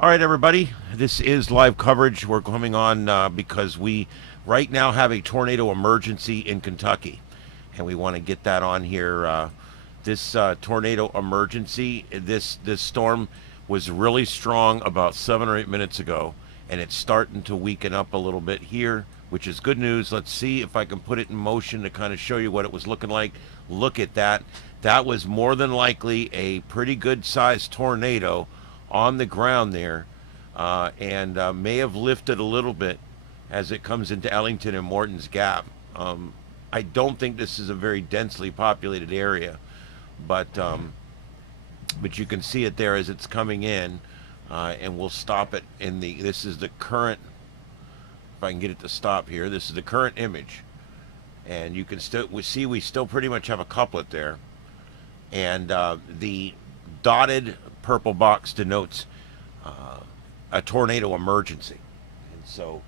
All right, everybody. This is live coverage. We're coming on because we right now have a tornado emergency in Kentucky, and we want to get that on here. This tornado emergency, this storm was really strong about 7 or 8 minutes ago, and it's starting to weaken up a little bit here, which is good news. Let's see if I can put it in motion to kind of show you what it was looking like. Look at that. That was more than likely a pretty good sized tornado on the ground there, and may have lifted a little bit as it comes into Ellington and Morton's Gap. I don't think this is a very densely populated area, but you can see it there as it's coming in, and we'll stop it in the. This is the current. If I can get it to stop here, this is the current image, and you can still we still pretty much have a couplet there, and the dotted purple box denotes a tornado emergency. And so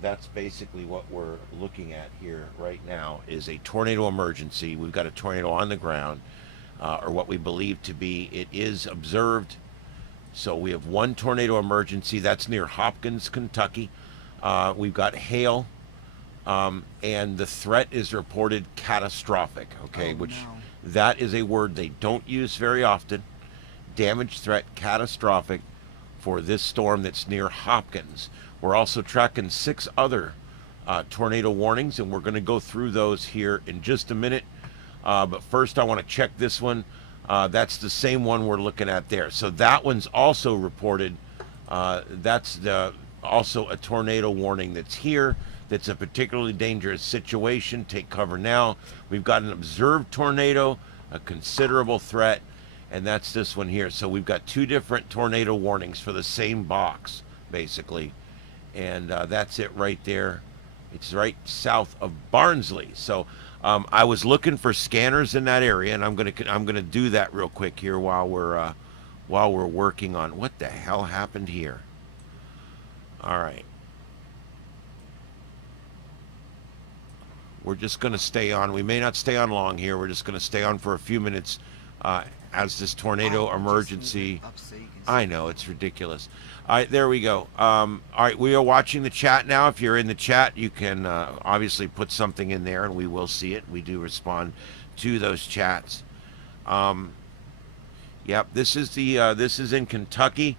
that's basically what we're looking at here right now is a tornado emergency. We've got a tornado on the ground, or what we believe to be. It is observed. So we have one tornado emergency. That's near Hopkins, Kentucky. We've got hail, and the threat is reported catastrophic. Okay, which that is a word they don't use very often. Damage threat catastrophic for this storm that's near Hopkins. We're also tracking 6 other tornado warnings, and we're going to go through those here in just a minute. But first, I want to check this one. That's the same one we're looking at there. So that one's also reported. That's also a tornado warning that's here. That's a particularly dangerous situation. Take cover now. We've got an observed tornado, a considerable threat, and that's this one here. So we've got 2 different tornado warnings for the same box, basically, and that's it right there. It's right south of Barnsley. So I was looking for scanners in that area, and I'm gonna do that real quick here while we're working on what the hell happened here. All right. We're just going to stay on. We may not stay on long here. We're just going to stay on for a few minutes as this tornado emergency. I know, it's ridiculous. All right, there we go. All right, we are watching the chat now. If you're in the chat, you can obviously put something in there, and we will see it. We do respond to those chats. Yep, this is in Kentucky,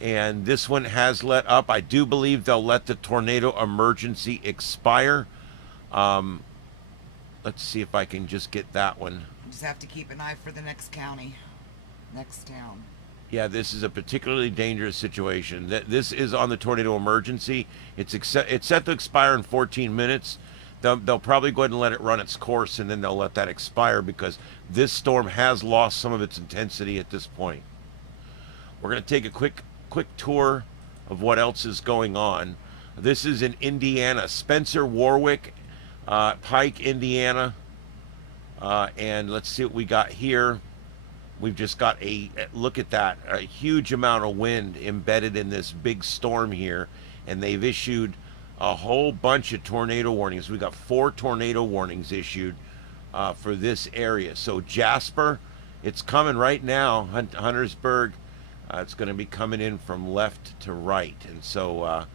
and this one has let up. I do believe they'll let the tornado emergency expire. Let's see if I can just get that one. Just have to keep an eye for the next county, next town. Yeah, this is a particularly dangerous situation. This is on the tornado emergency. It's set to expire in 14 minutes. They'll probably go ahead and let it run its course, and then they'll let that expire because this storm has lost some of its intensity at this point. We're going to take a quick tour of what else is going on. This is in Indiana, Spencer, Warwick, Pike, Indiana, and let's see what we got here. We've just got look at that, a huge amount of wind embedded in this big storm here, and they've issued a whole bunch of tornado warnings. We got 4 tornado warnings issued for this area. So Jasper, it's coming right now. Huntersburg, it's going to be coming in from left to right, and so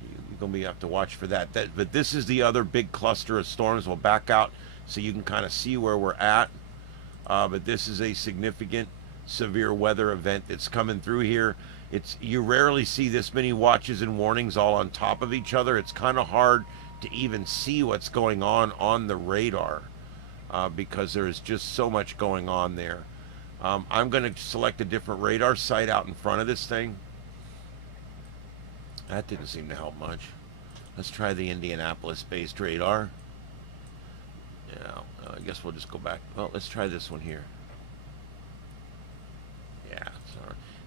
you're going to have to watch for that. But this is the other big cluster of storms. We'll back out so you can kind of see where we're at. But this is a significant severe weather event that's coming through here. You rarely see this many watches and warnings all on top of each other. It's kind of hard to even see what's going on the radar because there is just so much going on there. I'm going to select a different radar site out in front of this thing. That didn't seem to help much. Let's try the Indianapolis-based radar. Yeah, I guess we'll just go back. Well, let's try this one here. Yeah,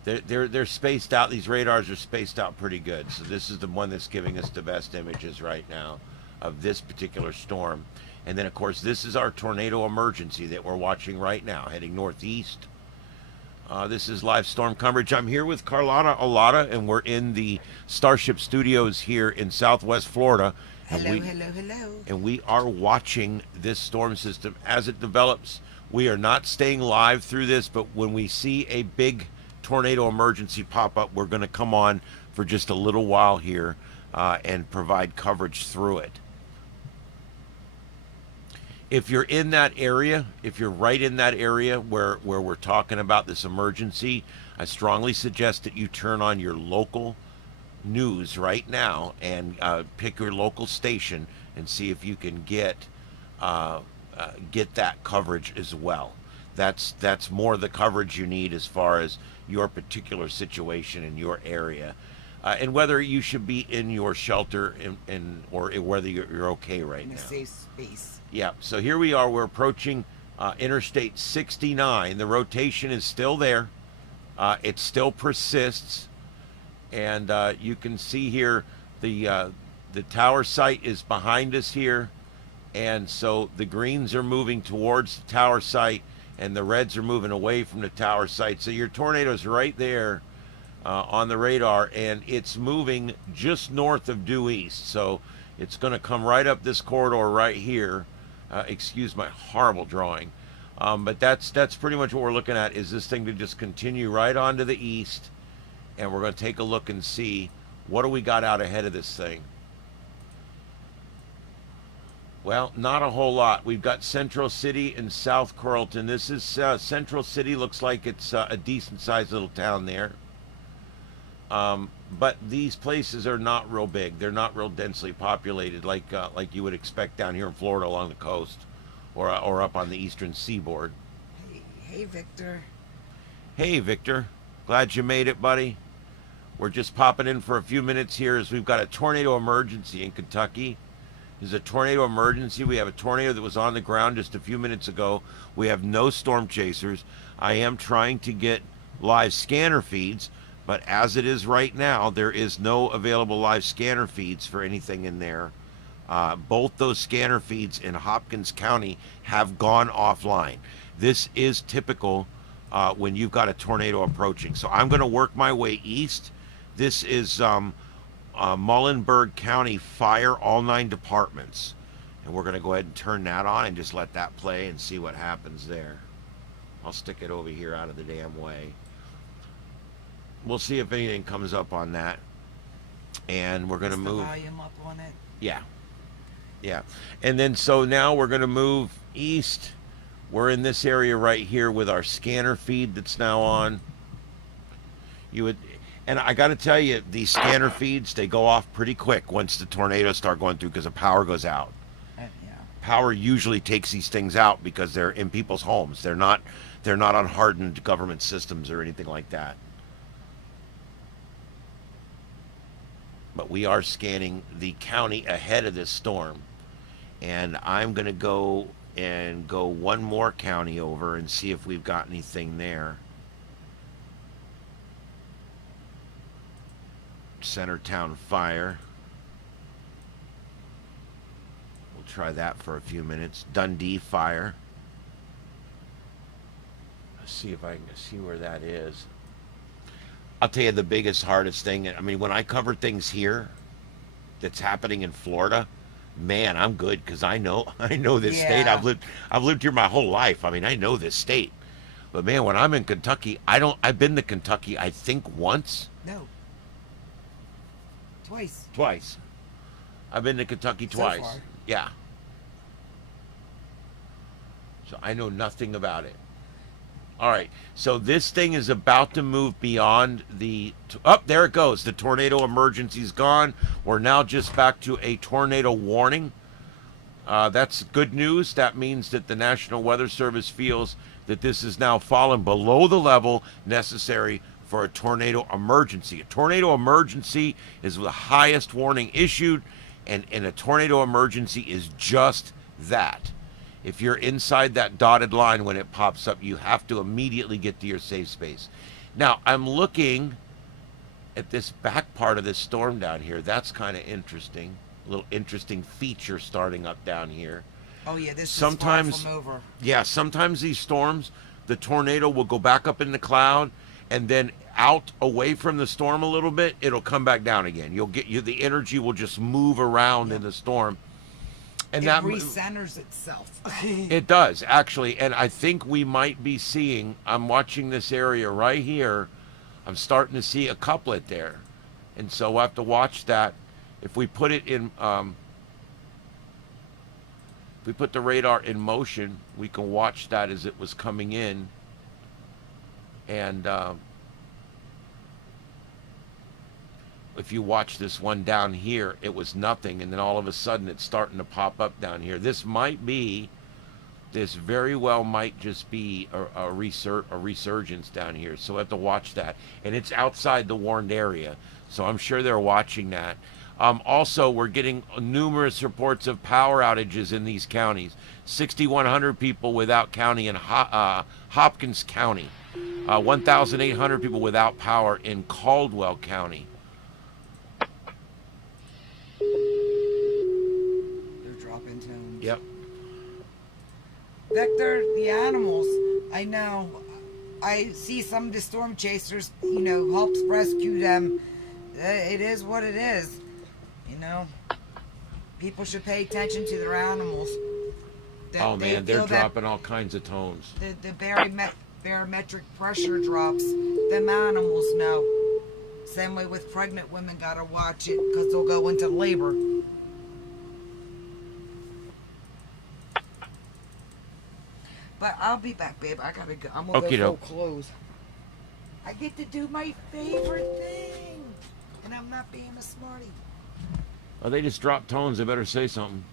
sorry. They're spaced out. These radars are spaced out pretty good. So this is the one that's giving us the best images right now of this particular storm. And then, of course, this is our tornado emergency that we're watching right now, heading northeast. This is live storm coverage. I'm here with Carlotta Alata, and we're in the Starship Studios here in Southwest Florida. Hello. And we are watching this storm system as it develops. We are not staying live through this, but when we see a big tornado emergency pop up, we're going to come on for just a little while here and provide coverage through it. If you're in that area, if you're right in that area where we're talking about this emergency, I strongly suggest that you turn on your local news right now and pick your local station and see if you can get that coverage as well. That's more the coverage you need as far as your particular situation in your area, and whether you should be in your shelter or whether you're okay right In a now. safe space. Yeah, so here we are. We're approaching Interstate 69. The rotation is still there. It still persists. And you can see here the tower site is behind us here. And so the greens are moving towards the tower site, and the reds are moving away from the tower site. So your tornado's right there on the radar, and it's moving just north of due east. So it's going to come right up this corridor right here. Excuse my horrible drawing, but that's pretty much what we're looking at, is this thing to just continue right on to the east, and we're going to take a look and see what do we got out ahead of this thing. Well, not a whole lot. We've got Central City and South Carrollton. This is Central City. Looks like it's a decent sized little town there. But these places are not real big. They're not real densely populated like you would expect down here in Florida along the coast, or up on the eastern seaboard. Hey, Victor. Hey, Victor. Glad you made it, buddy. We're just popping in for a few minutes here as we've got a tornado emergency in Kentucky. There's a tornado emergency. We have a tornado that was on the ground just a few minutes ago. We have no storm chasers. I am trying to get live scanner feeds, but as it is right now, there is no available live scanner feeds for anything in there. Both those scanner feeds in Hopkins County have gone offline. This is typical when you've got a tornado approaching. So I'm going to work my way east. This is Muhlenberg County Fire, all 9 departments. And we're going to go ahead and turn that on and just let that play and see what happens there. I'll stick it over here out of the damn way. We'll see if anything comes up on that. And we're going to move. The volume up on it. Yeah. Yeah. And then so now we're going to move east. We're in this area right here with our scanner feed that's now on. And I got to tell you, these scanner feeds, they go off pretty quick once the tornadoes start going through because the power goes out. Yeah. Power usually takes these things out because they're in people's homes. They're not on hardened government systems or anything like that. But we are scanning the county ahead of this storm. And I'm going to go one more county over and see if we've got anything there. Centertown Fire. We'll try that for a few minutes. Dundee Fire. Let's see if I can see where that is. I'll tell you the biggest, hardest thing. I mean, when I cover things here that's happening in Florida, man, I'm good because I know this state. I've lived here my whole life. I mean, I know this state. But man, when I'm in Kentucky, I've been to Kentucky, I think once. No. Twice. I've been to Kentucky twice. So far. Yeah. So I know nothing about it. All right, so this thing is about to move beyond there it goes. The tornado emergency's gone. We're now just back to a tornado warning. That's good news. That means that the National Weather Service feels that this has now fallen below the level necessary for a tornado emergency. A tornado emergency is the highest warning issued, and a tornado emergency is just that. If you're inside that dotted line when it pops up, you have to immediately get to your safe space. Now, I'm looking at this back part of this storm down here. That's kind of interesting. A little interesting feature starting up down here. Oh, yeah, this sometimes, is far from over. Yeah, sometimes these storms, the tornado will go back up in the cloud, and then out away from the storm a little bit, it'll come back down again. The energy will just move around in the storm. And it that recenters itself. It does, actually. And I think we might be seeing, I'm watching this area right here. I'm starting to see a couplet there. And so we'll have to watch that. If we put it in, if we put the radar in motion, we can watch that as it was coming in. And if you watch this one down here, it was nothing, and then all of a sudden it's starting to pop up down here. This very well might just be a resurgence down here, so we have to watch that. And it's outside the warned area, so I'm sure they're watching that. Also, we're getting numerous reports of power outages in these counties. 6,100 people without county in Hopkins County. 1,800 people without power in Caldwell County. They're dropping tones. Yep. Vector, the animals, I know. I see some of the storm chasers, helps rescue them. It is what it is. People should pay attention to their animals. Oh man, they're dropping all kinds of tones. The barometric pressure drops. Them animals know. Same way with pregnant women, gotta watch it because they'll go into labor. But I'll be back, babe. I gotta go. I'm gonna go clothes. I get to do my favorite thing, and I'm not being a smarty. Oh, they just dropped tones. They better say something.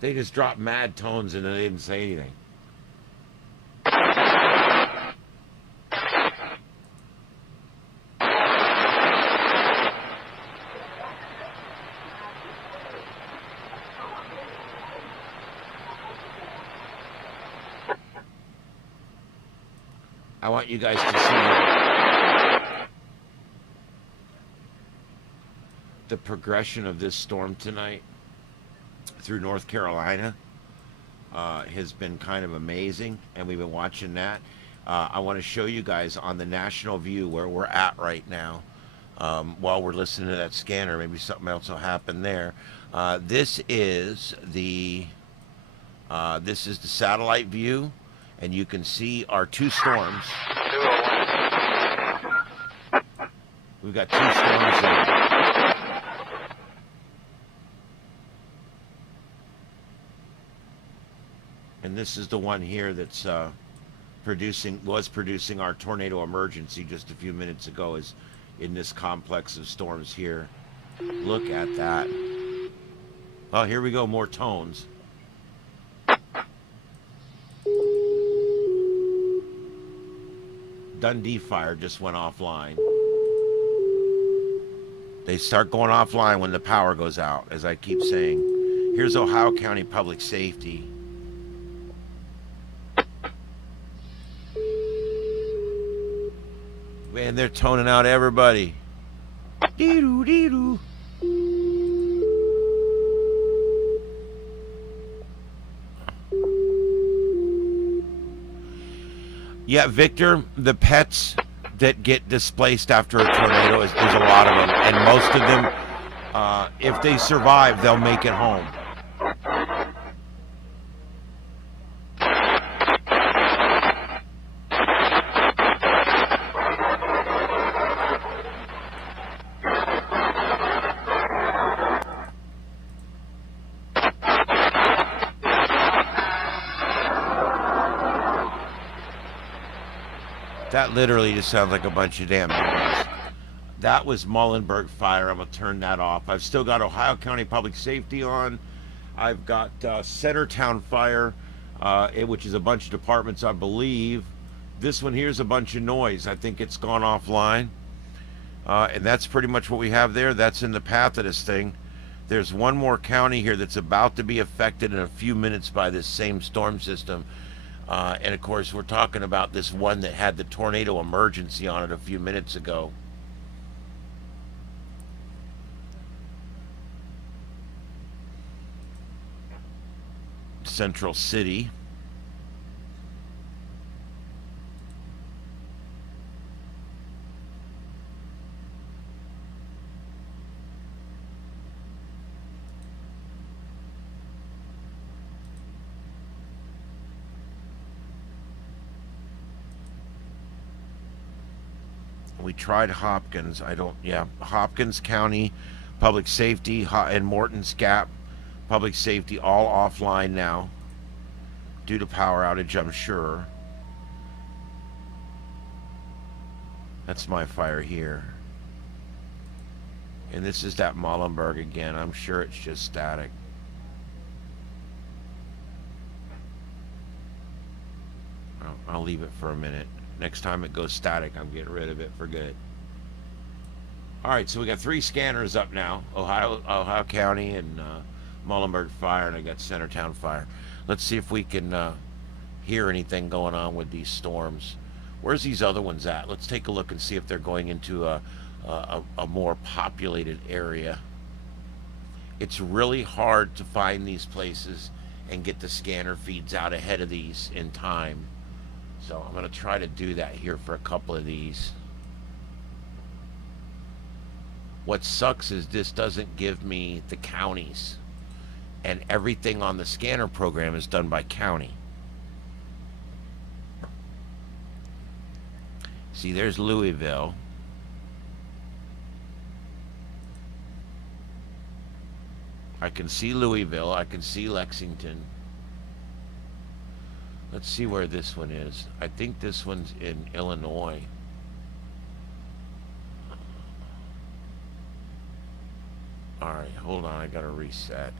They just dropped mad tones and they didn't say anything. I want you guys to see the progression of this storm tonight through North Carolina. Has been kind of amazing, and we've been watching that. I want to show you guys on the national view where we're at right now. While we're listening to that scanner, maybe something else will happen there. This is the satellite view, and you can see our two storms. We've got two storms there. And this is the one here that's was producing our tornado emergency just a few minutes ago, is in this complex of storms here. Look at that. Oh, here we go, more tones. Dundee Fire just went offline. They start going offline when the power goes out, as I keep saying. Here's Ohio County Public Safety. Man, they're toning out everybody. Dee-doo, dee-doo. Yeah, Victor, the pets that get displaced after a tornado is a lot of them. And most of them, if they survive, they'll make it home. That literally just sounds like a bunch of damn noise. That was Muhlenberg Fire. I'm going to turn that off. I've still got Ohio County Public Safety on. I've got Centertown Fire, which is a bunch of departments, I believe. This one here is a bunch of noise. I think it's gone offline. And that's pretty much what we have there. That's in the path of this thing. There's one more county here that's about to be affected in a few minutes by this same storm system. And of course, we're talking about this one that had the tornado emergency on it a few minutes ago. Central City. We tried Hopkins. I don't. Yeah, Hopkins County, Public Safety, and Morton's Gap, Public Safety, all offline now due to power outage, I'm sure. That's my fire here. And this is that Muhlenberg again. I'm sure it's just static. I'll leave it for a minute. Next time it goes static, I'm getting rid of it for good. All right, so we got 3 scanners up now. Ohio County and Muhlenberg Fire, and I got Centertown Fire. Let's see if we can hear anything going on with these storms. Where's these other ones at? Let's take a look and see if they're going into a more populated area. It's really hard to find these places and get the scanner feeds out ahead of these in time. So I'm going to try to do that here for a couple of these. What sucks is this doesn't give me the counties. And everything on the scanner program is done by county. See, there's Louisville. I can see Louisville. I can see Lexington. Let's see where this one is. I think this one's in Illinois. Alright, hold on. I gotta reset.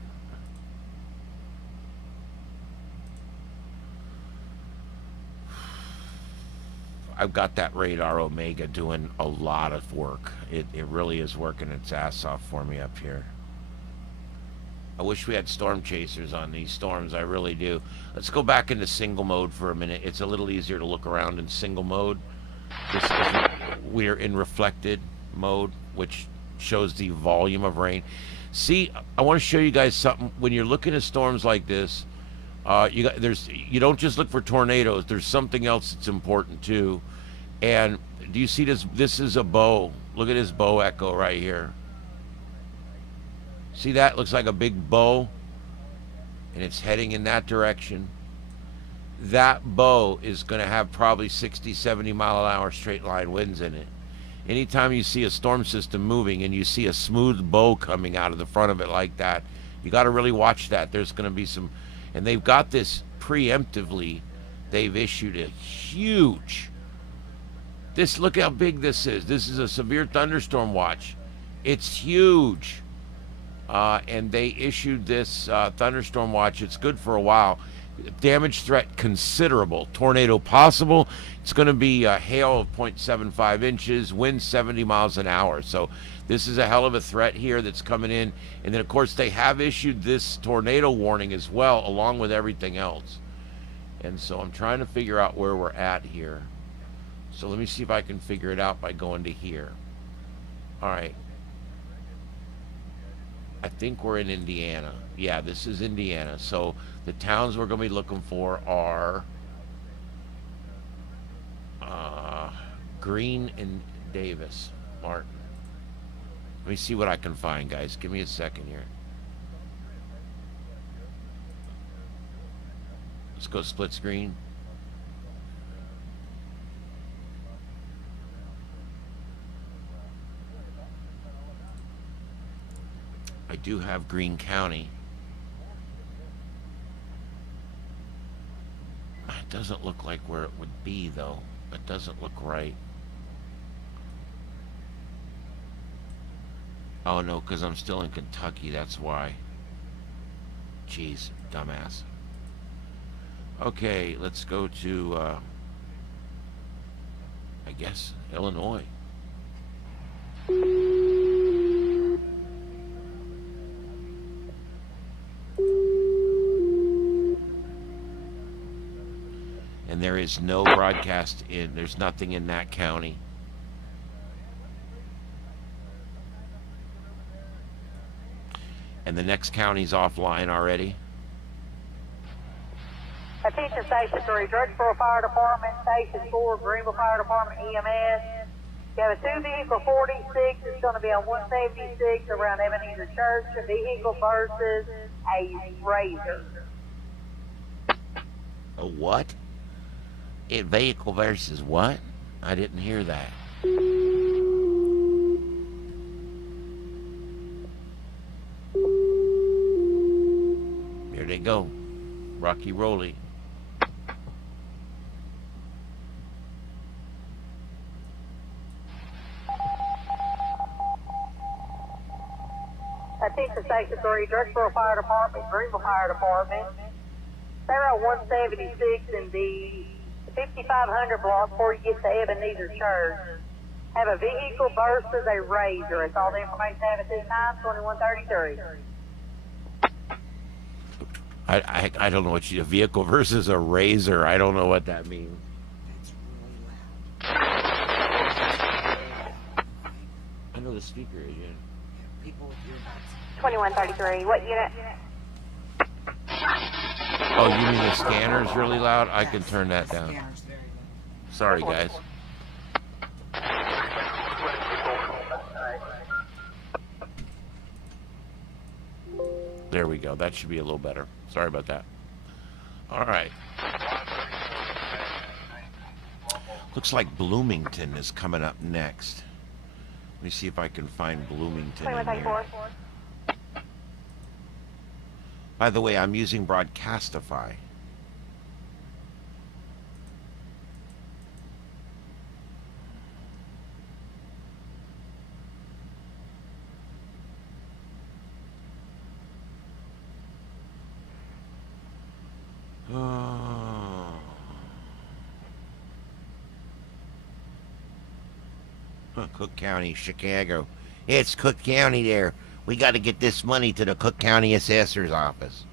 I've got that radar Omega doing a lot of work. It really is working its ass off for me up here. I wish we had storm chasers on these storms. I really do. Let's go back into single mode for a minute. It's a little easier to look around in single mode. We're in reflected mode, which shows the volume of rain. See, I want to show you guys something. When you're looking at storms like this, you don't just look for tornadoes. There's something else that's important too. And do you see this? This is a bow. Look at this bow echo right here. See that? Looks like a big bow, and it's heading in that direction. That bow is going to have probably 60, 70 mile an hour straight line winds in it. Anytime you see a storm system moving and you see a smooth bow coming out of the front of it like that, you got to really watch that. There's going to be some, and they've got this preemptively. They've issued a huge, look how big this is. This is a severe thunderstorm watch. It's huge. And they issued this thunderstorm watch. It's good for a while. Damage threat considerable. Tornado possible. It's going to be a hail of 0.75 inches, wind 70 miles an hour. So this is a hell of a threat here that's coming in. And then, of course, they have issued this tornado warning as well, along with everything else. And so I'm trying to figure out where we're at here. So let me see if I can figure it out by going to here. All right. I think we're in Indiana. Yeah, this is Indiana. So the towns we're going to be looking for are Greene and Davis, Martin. Let me see what I can find, guys. Give me a second here. Let's go split screen. I do have Greene County. It doesn't look like where it would be, though. It doesn't look right. Oh, no, because I'm still in Kentucky. That's why. Jeez, dumbass. Okay, let's go to, I guess, Illinois. And there is no broadcast in, there's nothing in that county. And the next county's offline already. Attention Station 3, Drudgeboro Fire Department, Station 4, Greenville Fire Department, EMS. You have a 2-vehicle 46. It's going to be on 176 around Ebenezer Church. A vehicle versus a Razor. A what? A vehicle versus what? I didn't hear that. go. Rocky Roly. Attention Station 3, Drexboro Fire Department, Greenville Fire Department. They're at 176 in the 5500 block before you get to Ebenezer Church. Have a vehicle versus a razor. It's all the information I have at this time, 2133. I don't know what a vehicle versus a razor. I don't know what that means. That's really loud. I know the speaker is, yeah. People with earbuds. 2133, what unit? Oh, you mean the scanner's really loud? I can turn that down. Scanner's very loud. Sorry, guys. There we go. That should be a little better. Sorry about that. All right. Looks like Bloomington is coming up next. Let me see if I can find Bloomington in here. By the way, I'm using Broadcastify. Cook County, Chicago. It's Cook County there. We got to get this money to the Cook County Assessor's office.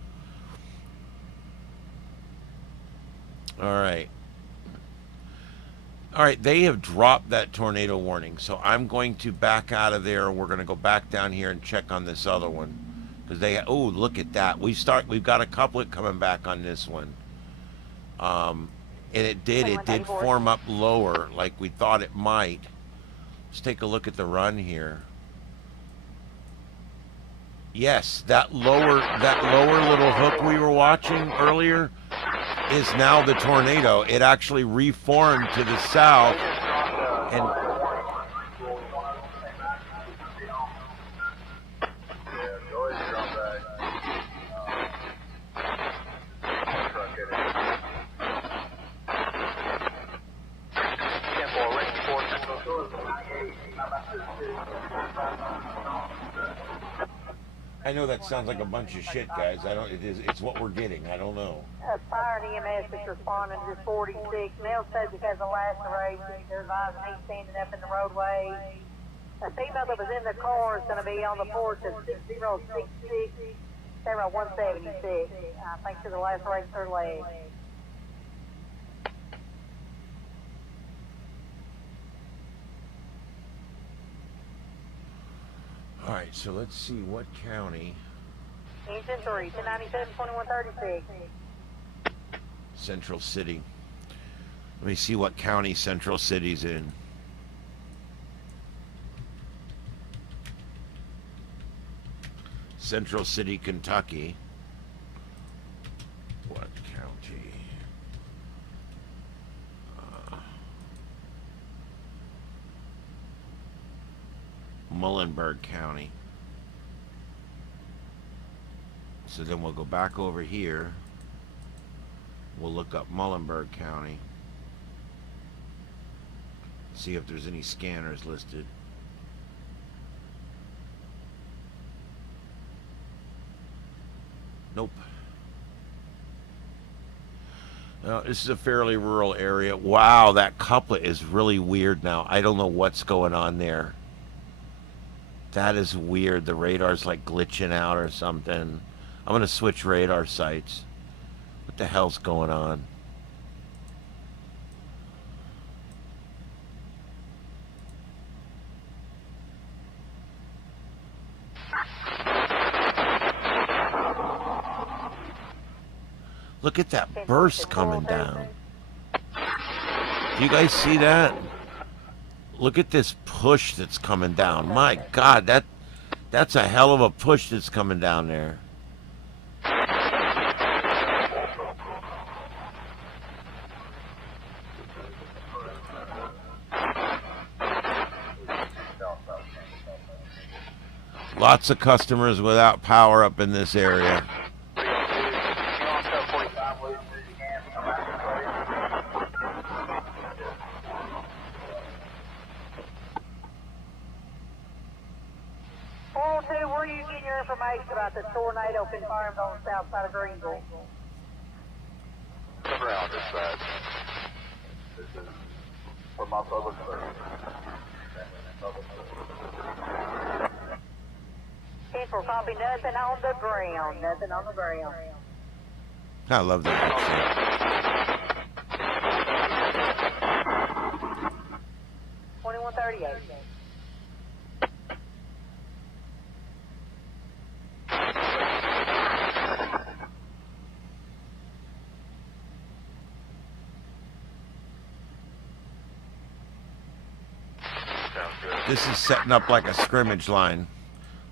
All right. All right, they have dropped that tornado warning, so I'm going to back out of there. We're going to go back down here and check on this other one. Because they, oh, look at that. We've got a couplet coming back on this one. And it did form up lower like we thought it might. Let's take a look at the run here. Yes, that lower little hook we were watching earlier is now the tornado. It actually reformed to the south and I know that sounds like a bunch of shit, guys. It's what we're getting. I don't know. Fire and EMS is responding to 46. Male subject has a laceration. They're advising he's standing up in the roadway. A female that was in the car is going to be on the porch at 6066. They're at 176. Thanks to the laceration her leg. All right, so let's see what county. Engine 3, 1097, 2136. Central City. Let me see what county Central City's in. Central City, Kentucky. What county? Muhlenberg County. So then we'll go back over here. We'll look up Muhlenberg County. See if there's any scanners listed. Nope. No, this is a fairly rural area. Wow, that couplet is really weird now. I don't know what's going on there. That is weird. The radar's like glitching out or something. I'm going to switch radar sites. What the hell's going on? Look at that burst coming down. Do you guys see that? Look at this push that's coming down. My God, that's a hell of a push that's coming down there. Lots of customers without power up in this area. information about the tornado confirmed on the south side of Greenville. Ground dispatch. This is for my public service. Central copy, nothing on the ground. Nothing on the ground. I love that. 2138. This is setting up like a scrimmage line.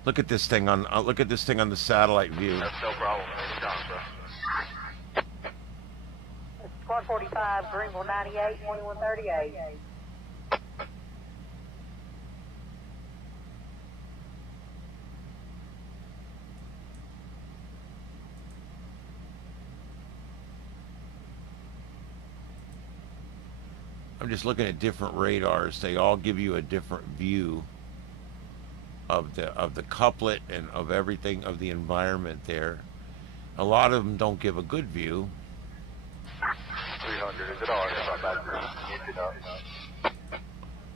Look at this thing on the satellite view. That's no problem. Anytime, sir. Squad 45, Greenville 98, 2138. I'm just looking at different radars. They all give you a different view of the couplet and of everything, of the environment there. A lot of them don't give a good view. 300, is it all right if I'm back there? Engine up.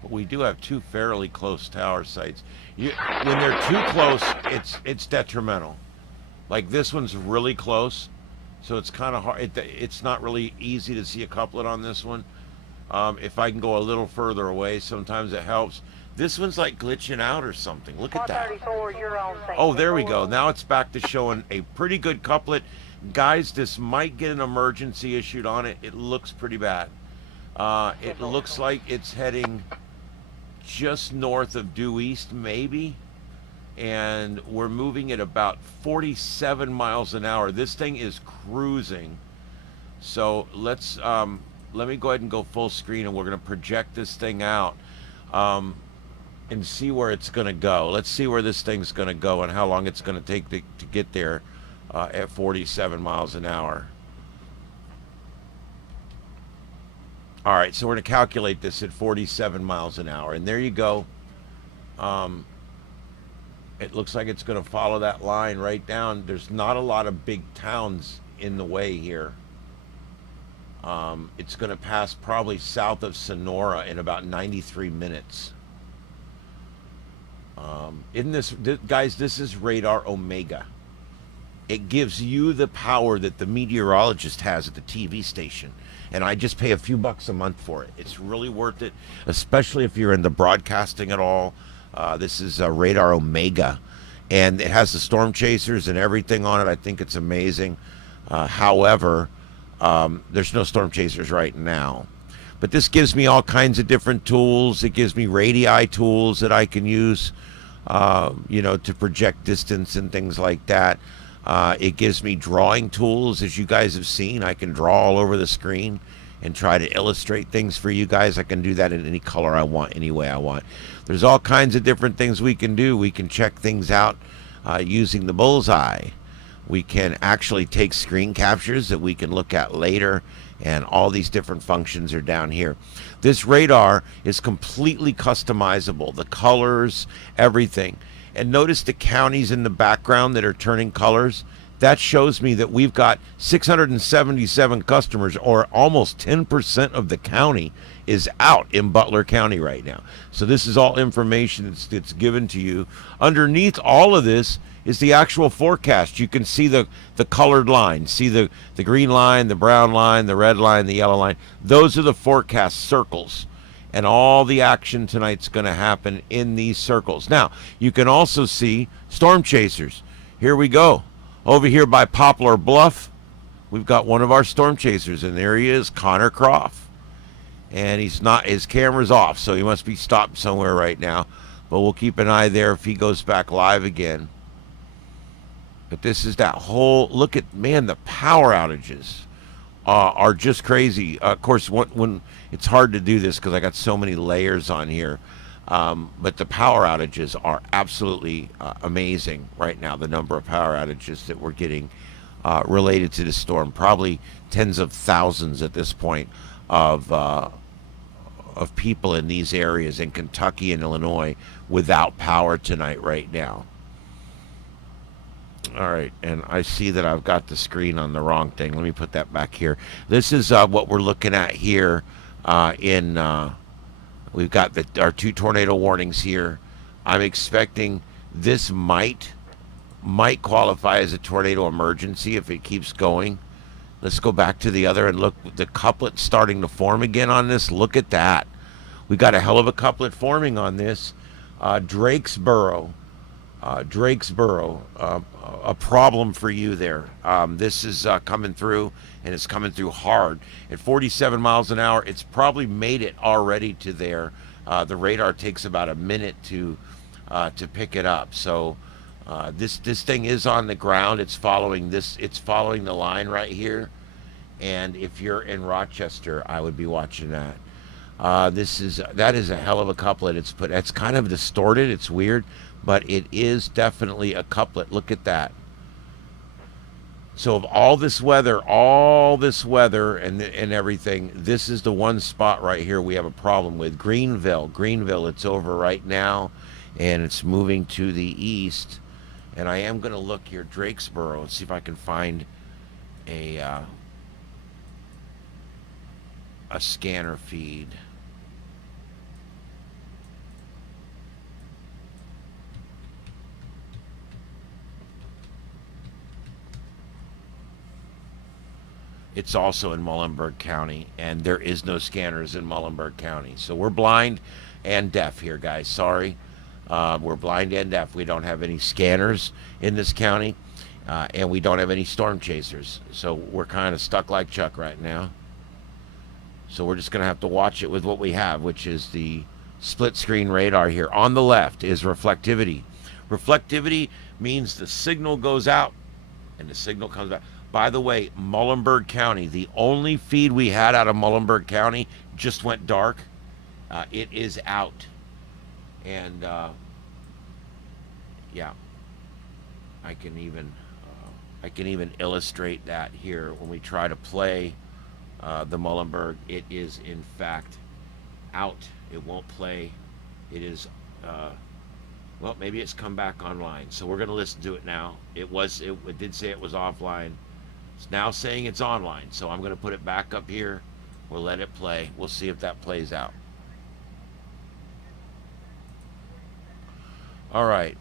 But we do have two fairly close tower sites. When they're too close, it's detrimental. Like this one's really close, so it's kind of hard. It's not really easy to see a couplet on this one. If I can go a little further away, sometimes it helps. This one's like glitching out or something. Look at that. 134, you're on scene. Oh, there we go. Now it's back to showing a pretty good couplet. Guys, this might get an emergency issued on it. It looks pretty bad. It looks like it's heading just north of due east, maybe. And we're moving at about 47 miles an hour. This thing is cruising. So let me go ahead and go full screen, and we're going to project this thing out and see where it's going to go. Let's see where this thing's going to go and how long it's going to take to get there at 47 miles an hour. All right, so we're going to calculate this at 47 miles an hour. And there you go. It looks like it's going to follow that line right down. There's not a lot of big towns in the way here. It's going to pass probably south of Sonora in about 93 minutes. Guys, this is Radar Omega. It gives you the power that the meteorologist has at the TV station. And I just pay a few bucks a month for it. It's really worth it, especially if you're into broadcasting at all. This is Radar Omega. And it has the storm chasers and everything on it. I think it's amazing. However, there's no storm chasers right now. But this gives me all kinds of different tools. It gives me radii tools that I can use, to project distance and things like that. It gives me drawing tools, as you guys have seen. I can draw all over the screen and try to illustrate things for you guys. I can do that in any color I want, any way I want. There's all kinds of different things we can do. We can check things out using the bullseye. We can actually take screen captures that we can look at later, and all these different functions are down here. This radar is completely customizable, the colors, everything. And notice the counties in the background that are turning colors. That shows me that we've got 677 customers, or almost 10% of the county is out in Butler County right now. So this is all information that's given to you. Underneath all of this is the actual forecast. You can see the colored line. See the green line, the brown line, the red line, the yellow line. Those are the forecast circles. And all the action tonight's going to happen in these circles. Now, you can also see storm chasers. Here we go. Over here by Poplar Bluff, we've got one of our storm chasers, and there he is, Connor Croft. And his camera's off, so he must be stopped somewhere right now. But we'll keep an eye there if he goes back live again. But this is that whole, look at, man, the power outages are just crazy. Of course, when it's hard to do this because I got so many layers on here. But the power outages are absolutely amazing right now. The number of power outages that we're getting related to the storm, probably tens of thousands at this point of people in these areas in Kentucky and Illinois without power tonight right now. All right, and I see that I've got the screen on the wrong thing. Let me put that back here. This is what we're looking at here. We've got our 2 tornado warnings here. I'm expecting this might qualify as a tornado emergency if it keeps going. Let's go back to the other and look. The couplet starting to form again on this. Look at that. We got a hell of a couplet forming on this. Drakesboro, a problem for you there. This is coming through, and it's coming through hard. At 47 miles an hour, it's probably made it already to there. The radar takes about a minute to pick it up. So this thing is on the ground. It's following this. It's following the line right here. And if you're in Rochester, I would be watching that. That is a hell of a couplet. It's kind of distorted. It's weird, but it is definitely a couplet. Look at that. So of all this weather and everything, this is the one spot right here we have a problem with. Greenville, it's over right now, and it's moving to the east. And I am going to look here, Drakesboro, and see if I can find a scanner feed. It's also in Muhlenberg County, and there is no scanners in Muhlenberg County. So we're blind and deaf here, guys. Sorry. We're blind and deaf. We don't have any scanners in this county, and we don't have any storm chasers. So we're kind of stuck like Chuck right now. So we're just going to have to watch it with what we have, which is the split screen radar here. On the left is reflectivity. Reflectivity means the signal goes out and the signal comes back. By the way, Muhlenberg County, the only feed we had out of Muhlenberg County just went dark. It is out. And yeah, I can even illustrate that here when we try to play the Muhlenberg. It is in fact out. It won't play. It is well, maybe it's come back online. So we're going to listen to it now. It did say it was offline. It's now saying it's online. So I'm going to put it back up here. We'll let it play. We'll see if that plays out. All right.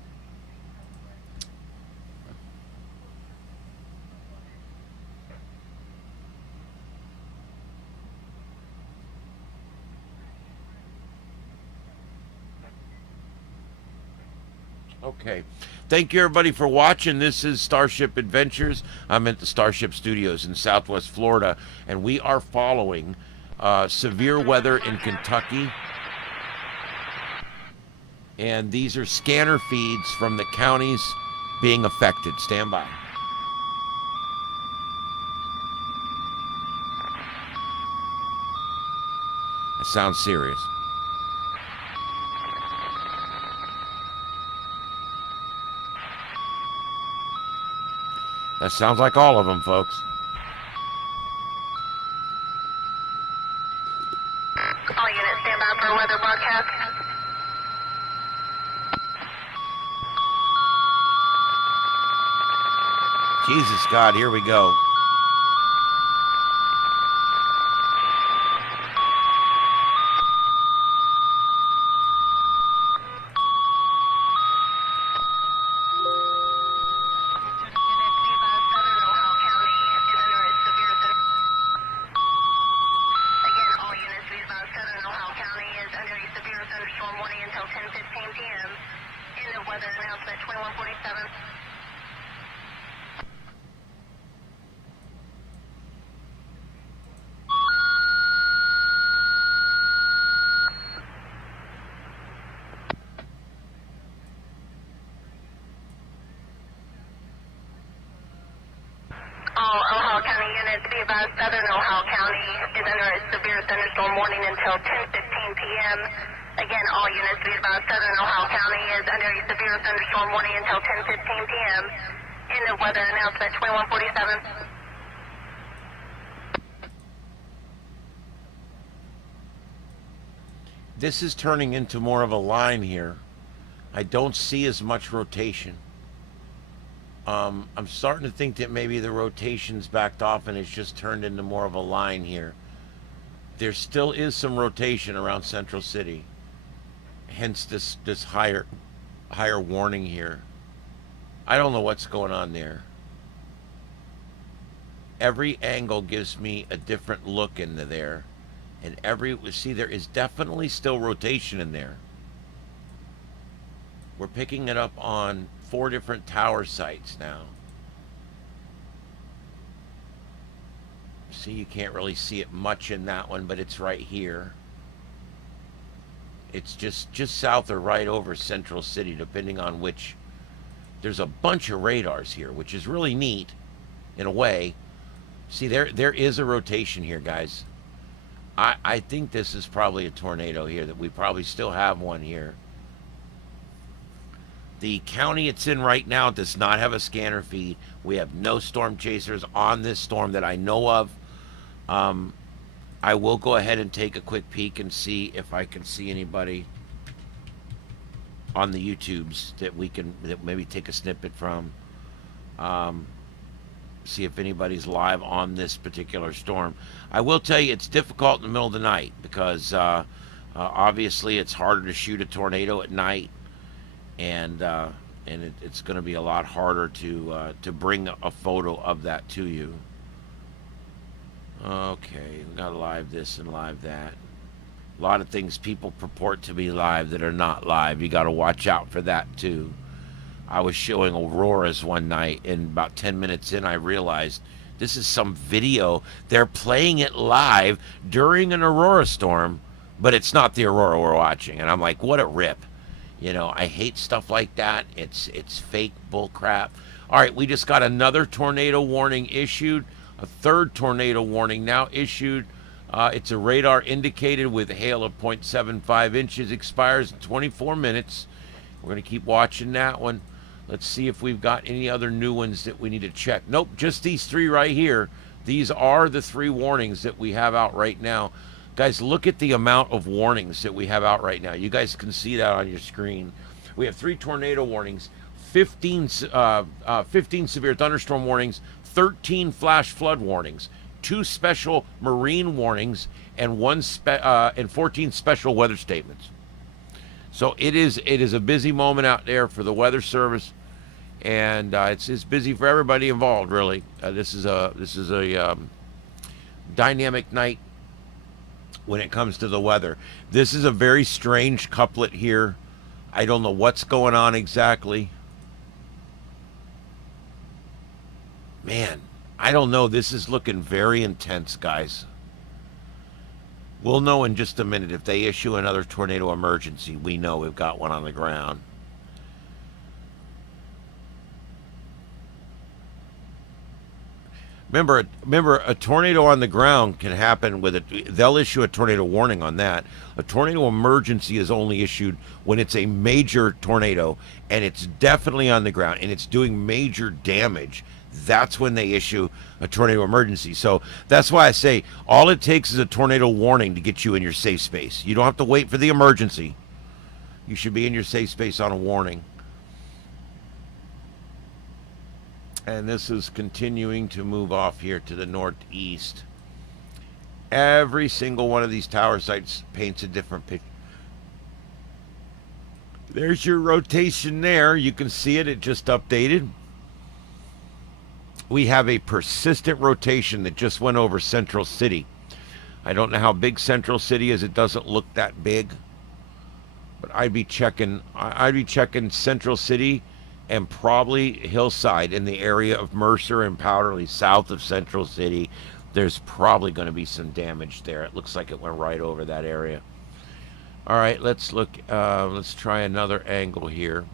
Okay. Thank you, everybody, for watching. This is Starship Adventures. I'm at the Starship Studios in Southwest Florida, and we are following severe weather in Kentucky. And these are scanner feeds from the counties being affected. Stand by. That sounds serious. That sounds like all of them, folks. All units stand by for weather broadcast. Jesus, God, here we go. Southern Ohio County is under a severe thunderstorm warning until 10:15 p.m. Again, all units be advised, Southern Ohio County is under a severe thunderstorm warning until 10:15 p.m. In the weather announcement 2147. This is turning into more of a line here. I don't see as much rotation. I'm starting to think that maybe the rotation's backed off and it's just turned into more of a line here. There still is some rotation around Central City. Hence this higher warning here. I don't know what's going on there. Every angle gives me a different look into there. And see, there is definitely still rotation in there. We're picking it up on 4 different tower sites now. See, you can't really see it much in that one, but it's right here. It's just south or right over Central City, depending on which. There's a bunch of radars here, which is really neat in a way. See, there is a rotation here, guys. I think this is probably a tornado here, that we probably still have one here. The county it's in right now does not have a scanner feed. We have no storm chasers on this storm that I know of. I will go ahead and take a quick peek and see if I can see anybody on the YouTubes that maybe take a snippet from. See if anybody's live on this particular storm. I will tell you it's difficult in the middle of the night because obviously it's harder to shoot a tornado at night, and it's going to be a lot harder to bring a photo of that to you. Okay, we got live this and live that. A lot of things people purport to be live that are not live. You got to watch out for that too. I was showing auroras one night, and about 10 minutes in I realized this is some video. They're playing it live during an aurora storm, but it's not the aurora we're watching. And I'm like, what a rip. You know, I hate stuff like that. It's fake bull crap. All right, we just got another tornado warning issued. A third tornado warning now issued. It's a radar indicated with hail of 0.75 inches. Expires in 24 minutes. We're going to keep watching that one. Let's see if we've got any other new ones that we need to check. Nope, just these 3 right here. These are the 3 warnings that we have out right now. Guys, look at the amount of warnings that we have out right now. You guys can see that on your screen. We have 3 tornado warnings, 15 severe thunderstorm warnings, 13 flash flood warnings, 2 special marine warnings, and 14 special weather statements. So it is a busy moment out there for the Weather Service, and it's busy for everybody involved. Really, this is a dynamic night when it comes to the weather. This is a very strange couplet here. I don't know what's going on exactly. Man, I don't know. This is looking very intense, guys. We'll know in just a minute if they issue another tornado emergency. We know we've got one on the ground. Remember, a tornado on the ground can happen with it. They'll issue a tornado warning on that. A tornado emergency is only issued when it's a major tornado and it's definitely on the ground and it's doing major damage. That's when they issue a tornado emergency. So that's why I say all it takes is a tornado warning to get you in your safe space. You don't have to wait for the emergency. You should be in your safe space on a warning. And this is continuing to move off here to the northeast. Every single one of these tower sites paints a different picture. There's your rotation there. You can see it. It just updated. We have a persistent rotation that just went over Central City. I don't know how big Central City is. It doesn't look that big. But I'd be checking Central City and probably Hillside in the area of Mercer and Powderly south of Central City. There's probably going to be some damage there. It looks like it went right over that area. All right, let's look. Let's try another angle here.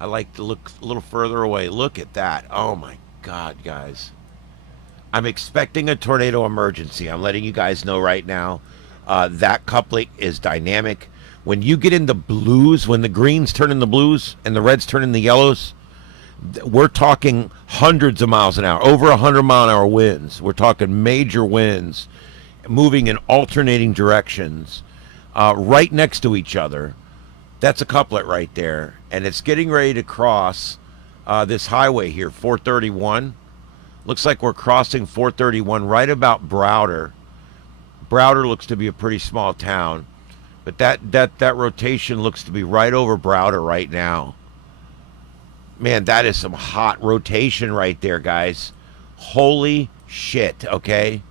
I like to look a little further away. Look at that. Oh my God, guys. I'm expecting a tornado emergency. I'm letting you guys know right now. That coupling is dynamic. When you get into blues, when the greens turn into blues and the reds turn into yellows, we're talking hundreds of miles an hour, over 100-mile-an-hour winds. We're talking major winds moving in alternating directions right next to each other. That's a couplet right there, and it's getting ready to cross this highway here, 431. Looks like we're crossing 431 right about Browder. Browder looks to be a pretty small town, but that rotation looks to be right over Browder right now. Man, that is some hot rotation right there, guys. Holy shit, okay?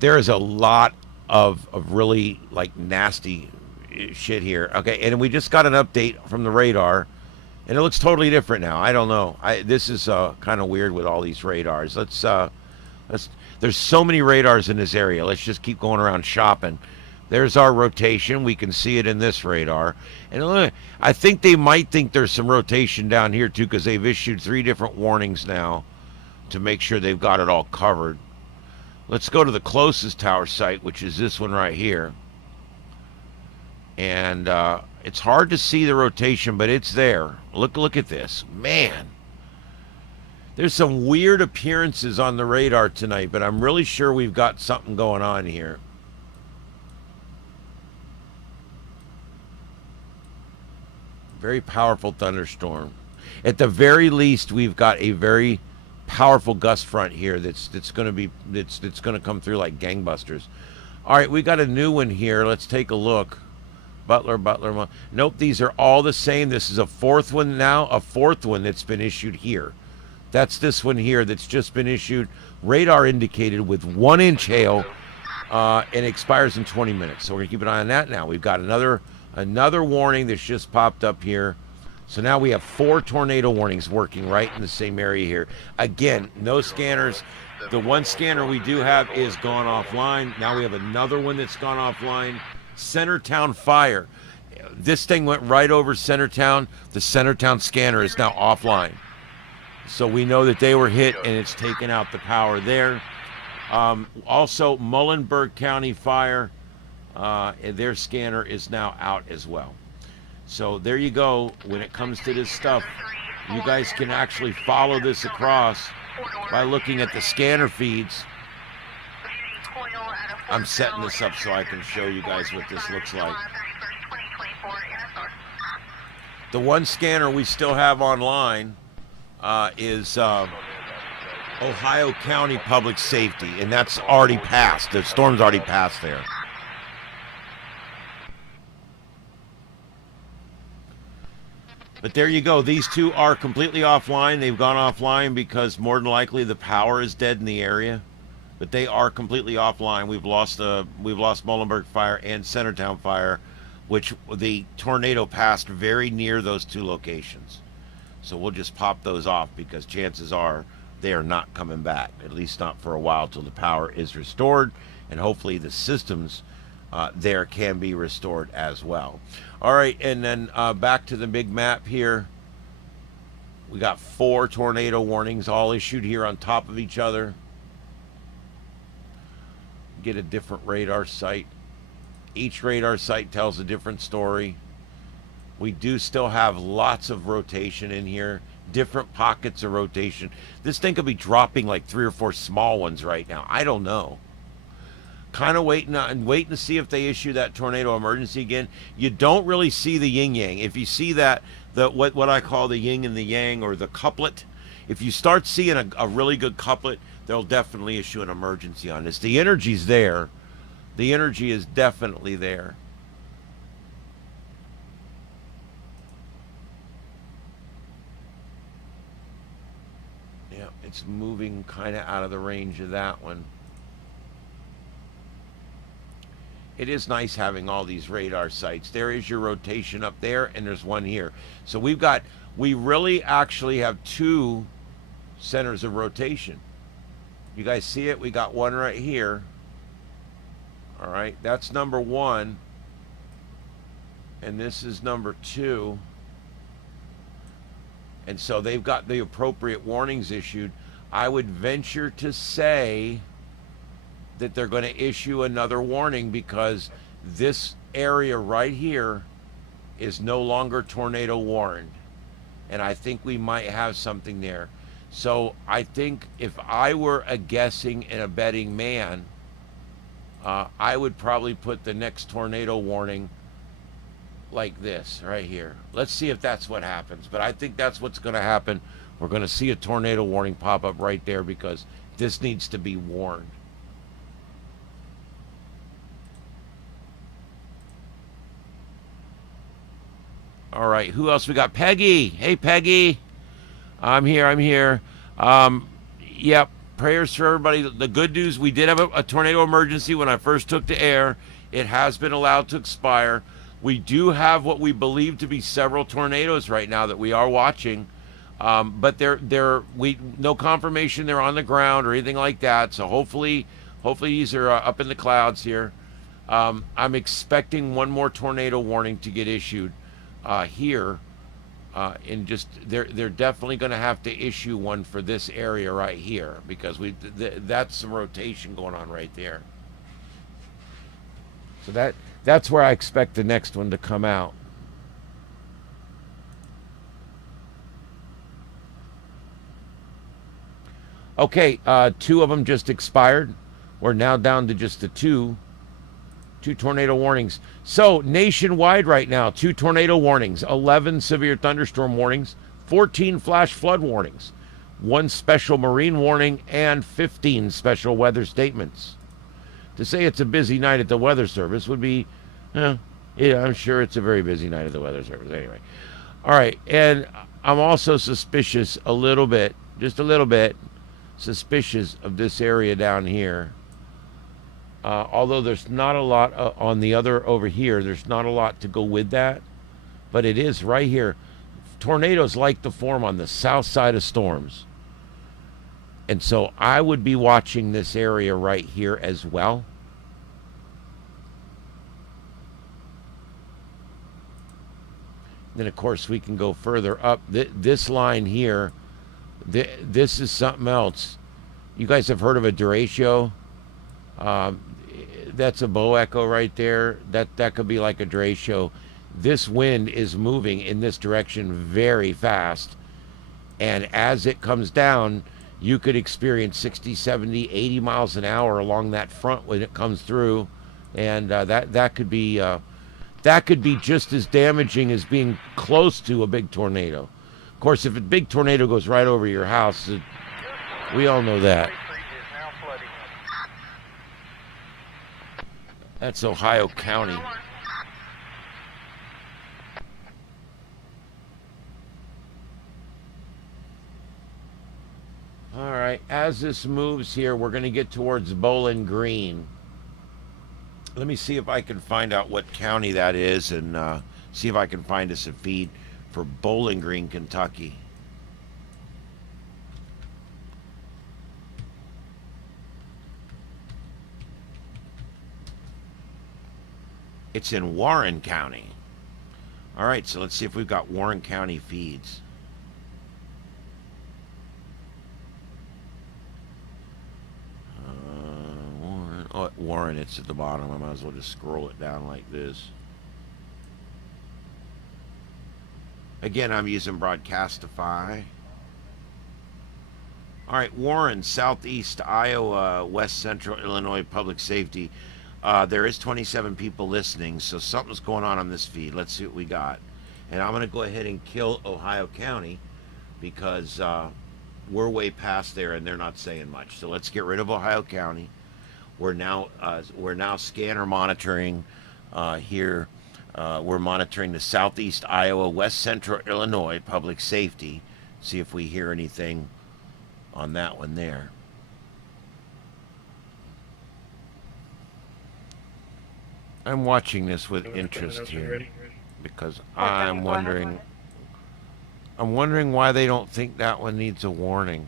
There is a lot of really, like, nasty shit here. Okay, and we just got an update from the radar, and it looks totally different now. I don't know. This is kind of weird with all these radars. Let's there's so many radars in this area. Let's just keep going around shopping. There's our rotation. We can see it in this radar. And look, I think they might think there's some rotation down here too, because they've issued 3 different warnings now to make sure they've got it all covered. Let's go to the closest tower site, which is this one right here. And it's hard to see the rotation, but it's there. Look at this. Man. There's some weird appearances on the radar tonight, but I'm really sure we've got something going on here. Very powerful thunderstorm. At the very least, we've got a very powerful gust front here that's going to come through like gangbusters. All right, we got a new one here. Let's take a look. Butler. Nope, these are all the same. This is a 4th one now, a 4th one that's been issued here. That's this one here that's just been issued. Radar indicated with 1-inch hail, and expires in 20 minutes. So we're gonna keep an eye on that now. We've got another warning that's just popped up here. So now we have 4 tornado warnings working right in the same area here. Again, no scanners. The one scanner we do have is gone offline. Now we have another one that's gone offline. Centertown fire. This thing went right over Centertown. The Centertown scanner is now offline. So we know that they were hit and it's taken out the power there. Also, Muhlenberg County fire. Their scanner is now out as well. So there you go. When it comes to this stuff, you guys can actually follow this across by looking at the scanner feeds. I'm setting this up so I can show you guys what this looks like. The one scanner we still have online is Ohio County Public Safety, and that's already passed. The storm's already passed there. But there you go. These 2 are completely offline. They've gone offline because more than likely the power is dead in the area. But they are completely offline. We've lost Muhlenberg fire and Centertown fire, which the tornado passed very near those 2 locations. So we'll just pop those off because chances are they are not coming back, at least not for a while, till the power is restored, and hopefully the systems there can be restored as well. All right, and then back to the big map here. We got 4 tornado warnings all issued here on top of each other. Get a different radar site. Each radar site tells a different story. We do still have lots of rotation in here, different pockets of rotation. This thing could be dropping like 3 or 4 small ones right now. I don't know. Kind of waiting to see if they issue that tornado emergency again. You don't really see the yin yang. If you see that, what I call the yin and the yang, or the couplet, if you start seeing a really good couplet, they'll definitely issue an emergency on this. The energy's there. The energy is definitely there. Yeah, it's moving kind of out of the range of that one. It is nice having all these radar sites. There is your rotation up there, and there's one here. So we really actually have 2 centers of rotation. You guys see it? We got one right here. All right, that's number 1. And this is number 2. And so they've got the appropriate warnings issued. I would venture to say that they're going to issue another warning, because this area right here is no longer tornado warned. And I think we might have something there. So I think if I were a guessing and a betting man, I would probably put the next tornado warning like this right here. Let's see if that's what happens. But I think that's what's going to happen. We're going to see a tornado warning pop up right there because this needs to be warned. All right, who else we got? Peggy. Hey, Peggy. I'm here. I'm here. Yep. Prayers for everybody. The good news, we did have a tornado emergency when I first took to air. It has been allowed to expire. We do have what we believe to be several tornadoes right now that we are watching, but we no confirmation they're on the ground or anything like that. So hopefully these are up in the clouds here. I'm expecting one more tornado warning to get issued here. And just they're definitely going to have to issue one for this area right here because that's some rotation going on right there. So that's where I expect the next one to come out. Okay, 2 of them just expired. We're now down to just the two tornado warnings. So nationwide right now, 2 tornado warnings, 11 severe thunderstorm warnings, 14 flash flood warnings, 1 special marine warning, and 15 special weather statements. To say it's a busy night at the Weather Service would be, yeah, I'm sure it's a very busy night at the Weather Service. Anyway, all right, and I'm also suspicious a little bit, just a little bit, suspicious of this area down here. Although there's not a lot on the other over here, there's not a lot to go with that, but it is right here. Tornadoes like to form on the south side of storms. And so I would be watching this area right here as well. Then, of course, we can go further up. This line here, this is something else. You guys have heard of a derecho? That's a bow echo right there. That could be like a derecho. This wind is moving in this direction very fast. And as it comes down, you could experience 60, 70, 80 miles an hour along that front when it comes through. And that could be just as damaging as being close to a big tornado. Of course, if a big tornado goes right over your house, we all know that. That's Ohio County. All right, as this moves here, we're going to get towards Bowling Green. Let me see if I can find out what county that is and see if I can find us a feed for Bowling Green, Kentucky. It's in Warren County. All right, so let's see if we've got Warren County feeds. Warren, it's at the bottom. I might as well just scroll it down like this. Again, I'm using Broadcastify. All right, Warren, Southeast Iowa, West Central Illinois Public Safety. There is 27 people listening, so something's going on this feed. Let's see what we got. And I'm going to go ahead and kill Ohio County because we're way past there and they're not saying much. So let's get rid of Ohio County. We're now scanner monitoring here. We're monitoring the Southeast Iowa, West Central Illinois Public Safety. See if we hear anything on that one there. I'm watching this with interest here because I'm wondering why they don't think that one needs a warning.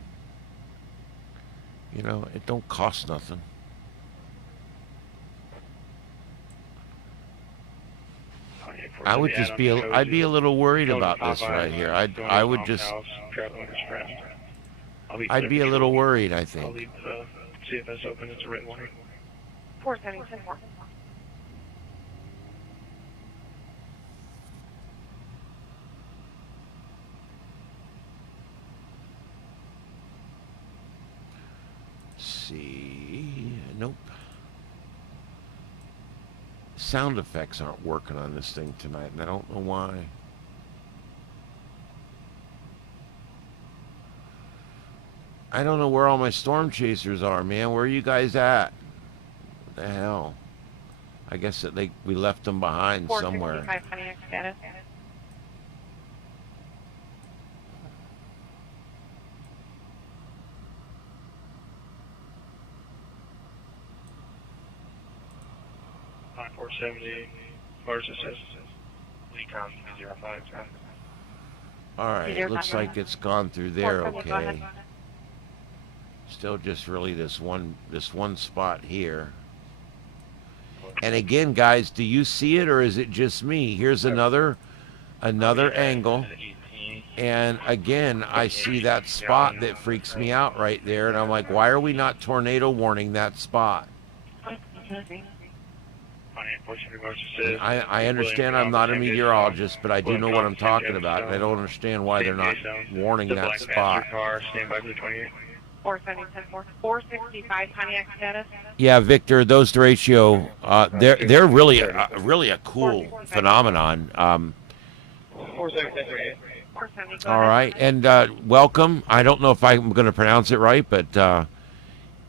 You know, it don't cost nothing. I would just be I'd be a little worried about this right here. I would just I'd be a little worried, I think. I'll leave the CFS open. It's a written warning. 477. See, nope. sound effects aren't working on this thing tonight, and I don't know why. I don't know where all my storm chasers are, man. Where are you guys at? What the hell? I guess that we left them behind somewhere. 465 Pontiac status. On 470, Mars assist. Lee com 05. All right, it looks like it's gone through there 470, go okay. ahead. Still just really this one spot here. And again, guys, do you see it or is it just me? Here's another angle. And again, I see that spot that freaks me out right there. And I'm like, why are we not tornado warning that spot? And I understand I'm not a meteorologist, but I do know what I'm talking about. And I don't understand why they're not warning that spot. 465 Pontiac status. Yeah, Victor, those derecho, they're really a cool phenomenon. 470, All right, and welcome. I don't know if I'm going to pronounce it right, but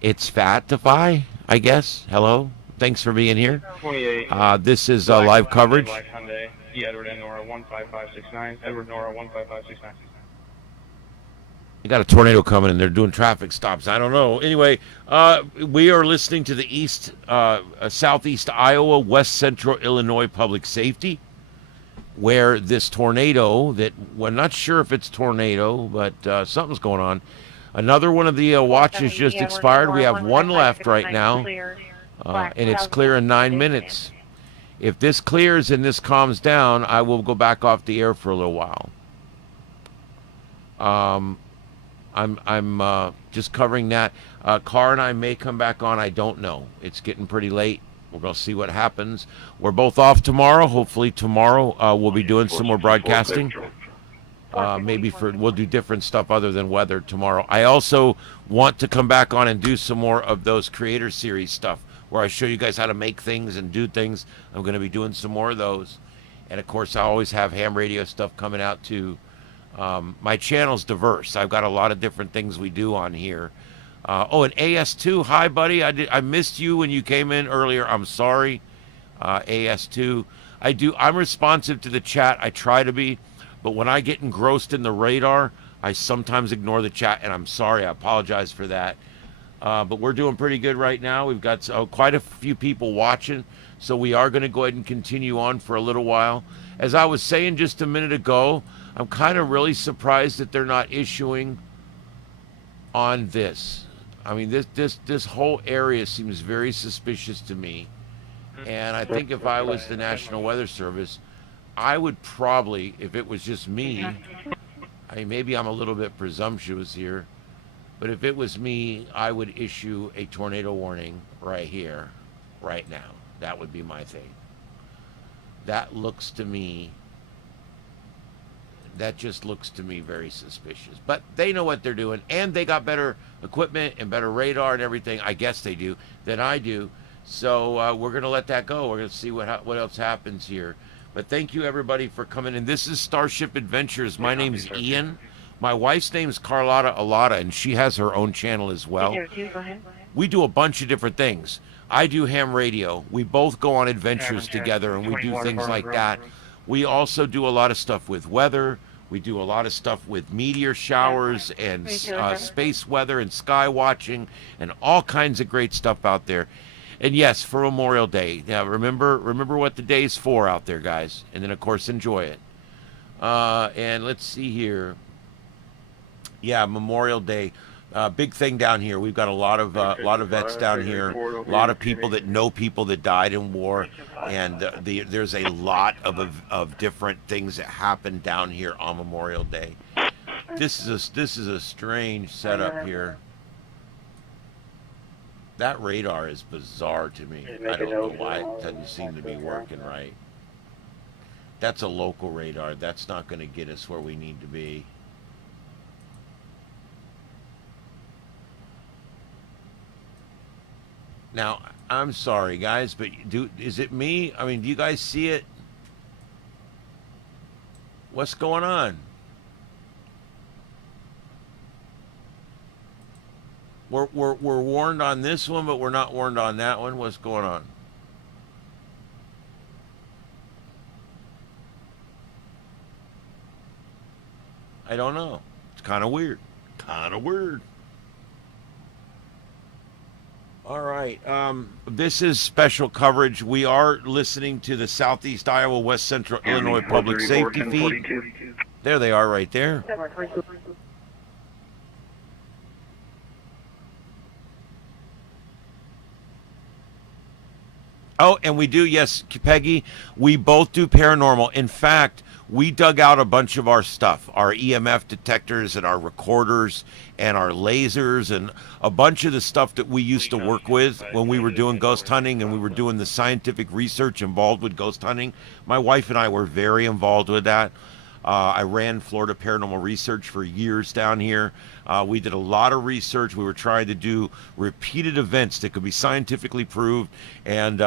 it's Fatify, I guess. Hello, thanks for being here. 28. This is live coverage. Hyundai, Edward and Nora 15569. Edward Nora 15569. You got a tornado coming and they're doing traffic stops. I don't know. Anyway, we are listening to the southeast Iowa, west central Illinois public safety, where this tornado that we're not sure if it's tornado, but something's going on. Another one of the watches just expired. We have one left right now, and it's clear in 9 minutes. If this clears and this calms down, I will go back off the air for a little while. I'm just covering that. Carr and I may come back on. I don't know. It's getting pretty late. We're going to see what happens. We're both off tomorrow. Hopefully tomorrow we'll be doing some more broadcasting. Maybe we'll do different stuff other than weather tomorrow. I also want to come back on and do some more of those creator series stuff where I show you guys how to make things and do things. I'm going to be doing some more of those. And of course, I always have ham radio stuff coming out too. My channel's diverse. I've got a lot of different things we do on here. And AS2, hi buddy. I missed you when you came in earlier. I'm sorry. AS2. I'm responsive to the chat. I try to be, but when I get engrossed in the radar, I sometimes ignore the chat, and I'm sorry. I apologize for that. But we're doing pretty good right now. We've got quite a few people watching, so we are going to go ahead and continue on for a little while. As I was saying just a minute ago, I'm kind of really surprised that they're not issuing on this. I mean, this whole area seems very suspicious to me. And I think if I was the National Weather Service, I would probably, if it was just me, I mean, maybe I'm a little bit presumptuous here, but if it was me, I would issue a tornado warning right here, right now. That would be my thing. That looks to me, that just looks to me very suspicious. But they know what they're doing, and they got better equipment and better radar and everything, I guess they do, than I do. So we're going to let that go. We're going to see what else happens here. But thank you, everybody, for coming in. This is Starship Adventures. My name's Ian. My wife's name's Carlotta Alata, and she has her own channel as well. We do a bunch of different things. I do ham radio. We both go on adventures together, and we do things like that. We also do a lot of stuff with weather. We do a lot of stuff with meteor showers and space weather and sky watching and all kinds of great stuff out there. And yes, for Memorial Day. Now remember what the day's for out there, guys. And then of course enjoy it. And let's see here. Yeah, Memorial Day. Big thing down here. We've got a lot of vets down here. A lot of people that know people that died in war, and there's a lot of different things that happen down here on Memorial Day. This is a strange setup here. That radar is bizarre to me. I don't know why it doesn't seem to be working right. That's a local radar. That's not going to get us where we need to be. Now, I'm sorry, guys, but is it me? I mean, do you guys see it? What's going on? We're warned on this one, but we're not warned on that one. What's going on? I don't know. It's kind of weird. Kind of weird. All right. This is special coverage. We are listening to the Southeast Iowa, West Central Illinois Public Safety feed. There they are right there. Oh, and we do, yes, Peggy, we both do paranormal. In fact, we dug out a bunch of our stuff, our EMF detectors and our recorders and our lasers and a bunch of the stuff that we used to work with when we were doing ghost hunting and we were doing the scientific research involved with ghost hunting. My wife and I were very involved with that. I ran Florida Paranormal Research for years down here. We did a lot of research. We were trying to do repeated events that could be scientifically proved, and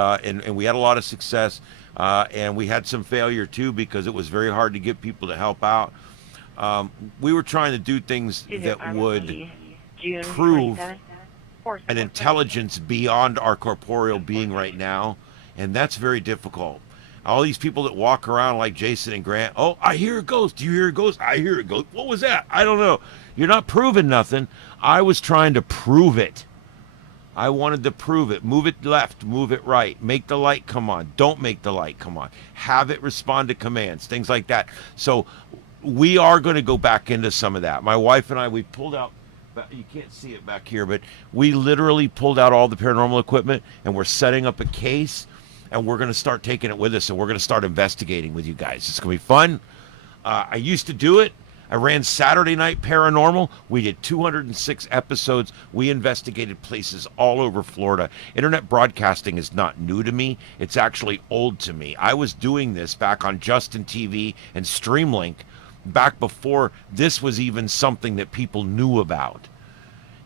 we had a lot of success. And we had some failure too because it was very hard to get people to help out. We were trying to do things that would prove an intelligence beyond our corporeal being right now, and that's very difficult. All these people that walk around like Jason and Grant, oh, I hear a ghost. Do you hear a ghost? I hear a ghost. What was that? I don't know. You're not proving nothing. I was trying to prove it. I wanted to prove it. Move it left, move it right. Make the light come on. Don't make the light come on. Have it respond to commands, things like that. So we are going to go back into some of that. My wife and I, we pulled out, you can't see it back here, but we literally pulled out all the paranormal equipment and we're setting up a case. And we're going to start taking it with us, and we're going to start investigating with you guys. It's going to be fun. I used to do it. I ran Saturday Night Paranormal. We did 206 episodes. We investigated places all over Florida. Internet broadcasting is not new to me. It's actually old to me. I was doing this back on Justin TV and Streamlink back before this was even something that people knew about.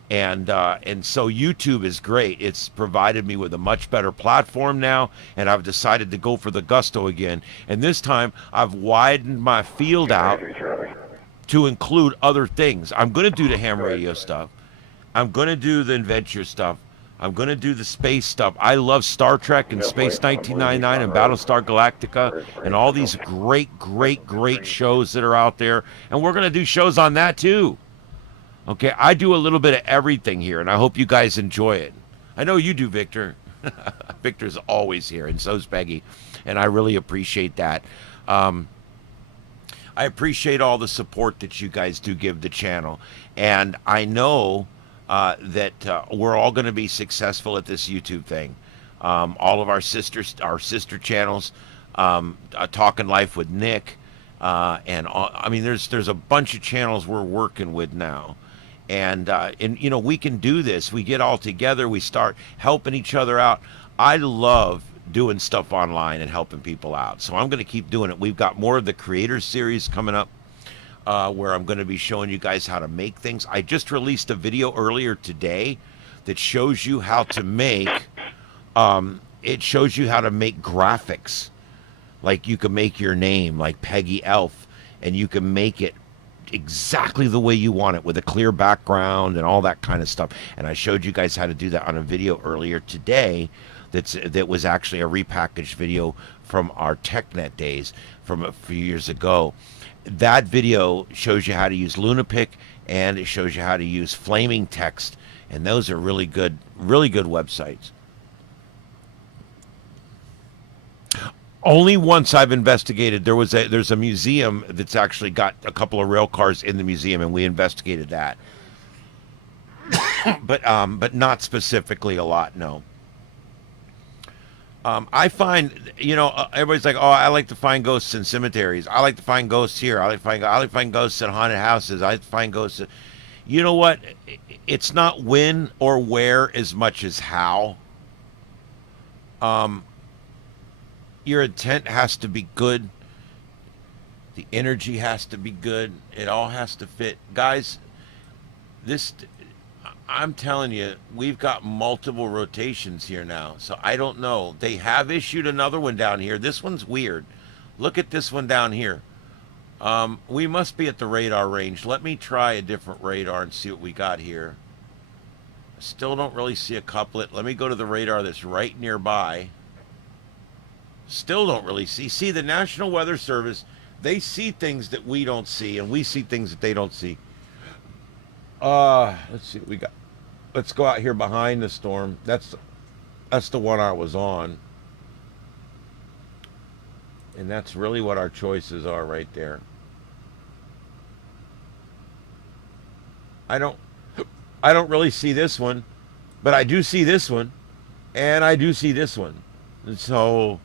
And so YouTube is great. It's provided me with a much better platform now, and I've decided to go for the gusto again. And this time, I've widened my field out to include other things. I'm going to do the ham radio stuff. I'm going to do the adventure stuff. I'm going to do the space stuff. I love Star Trek and Space 1999 and Battlestar Galactica and all these great, great, great shows that are out there. And we're going to do shows on that, too. Okay, I do a little bit of everything here, and I hope you guys enjoy it. I know you do, Victor. Victor's always here, and so's Peggy, and I really appreciate that. I appreciate all the support that you guys do give the channel, and I know that we're all going to be successful at this YouTube thing. All of our sister channels, Talking Life with Nick, and I mean, there's a bunch of channels we're working with now. And you know, we can do this. We get all together. We start helping each other out. I love doing stuff online and helping people out. So I'm going to keep doing it. We've got more of the Creators Series coming up where I'm going to be showing you guys how to make things. I just released a video earlier today that shows you how to make, it shows you how to make graphics. Like you can make your name like Peggy Elf, and you can make it exactly the way you want it with a clear background and all that kind of stuff. And I showed you guys how to do that on a video earlier today. That was actually a repackaged video from our TechNet days from a few years ago. That video shows you how to use Lunapic, and it shows you how to use Flaming Text, and those are really good websites. Only once I've investigated. There's a museum that's actually got a couple of rail cars in the museum, and we investigated that. but not specifically a lot, no. I find, you know, everybody's like, oh, I like to find ghosts in cemeteries. I like to find ghosts here. I like to find ghosts in haunted houses. I like to find ghosts. You know what? It's not when or where as much as how. Your intent has to be good. The energy has to be good. It all has to fit. Guys, I'm telling you, we've got multiple rotations here now. So I don't know. They have issued another one down here. This one's weird. Look at this one down here. We must be at the radar range. Let me try a different radar and see what we got here. Still don't really see a couplet. Let me go to the radar that's right nearby. Still don't really see. See, the National Weather Service, they see things that we don't see, and we see things that they don't see. Let's see what we got. Let's go out here behind the storm. That's the one I was on. And that's really what our choices are right there. I don't really see this one, but I do see this one, and I do see this one. And so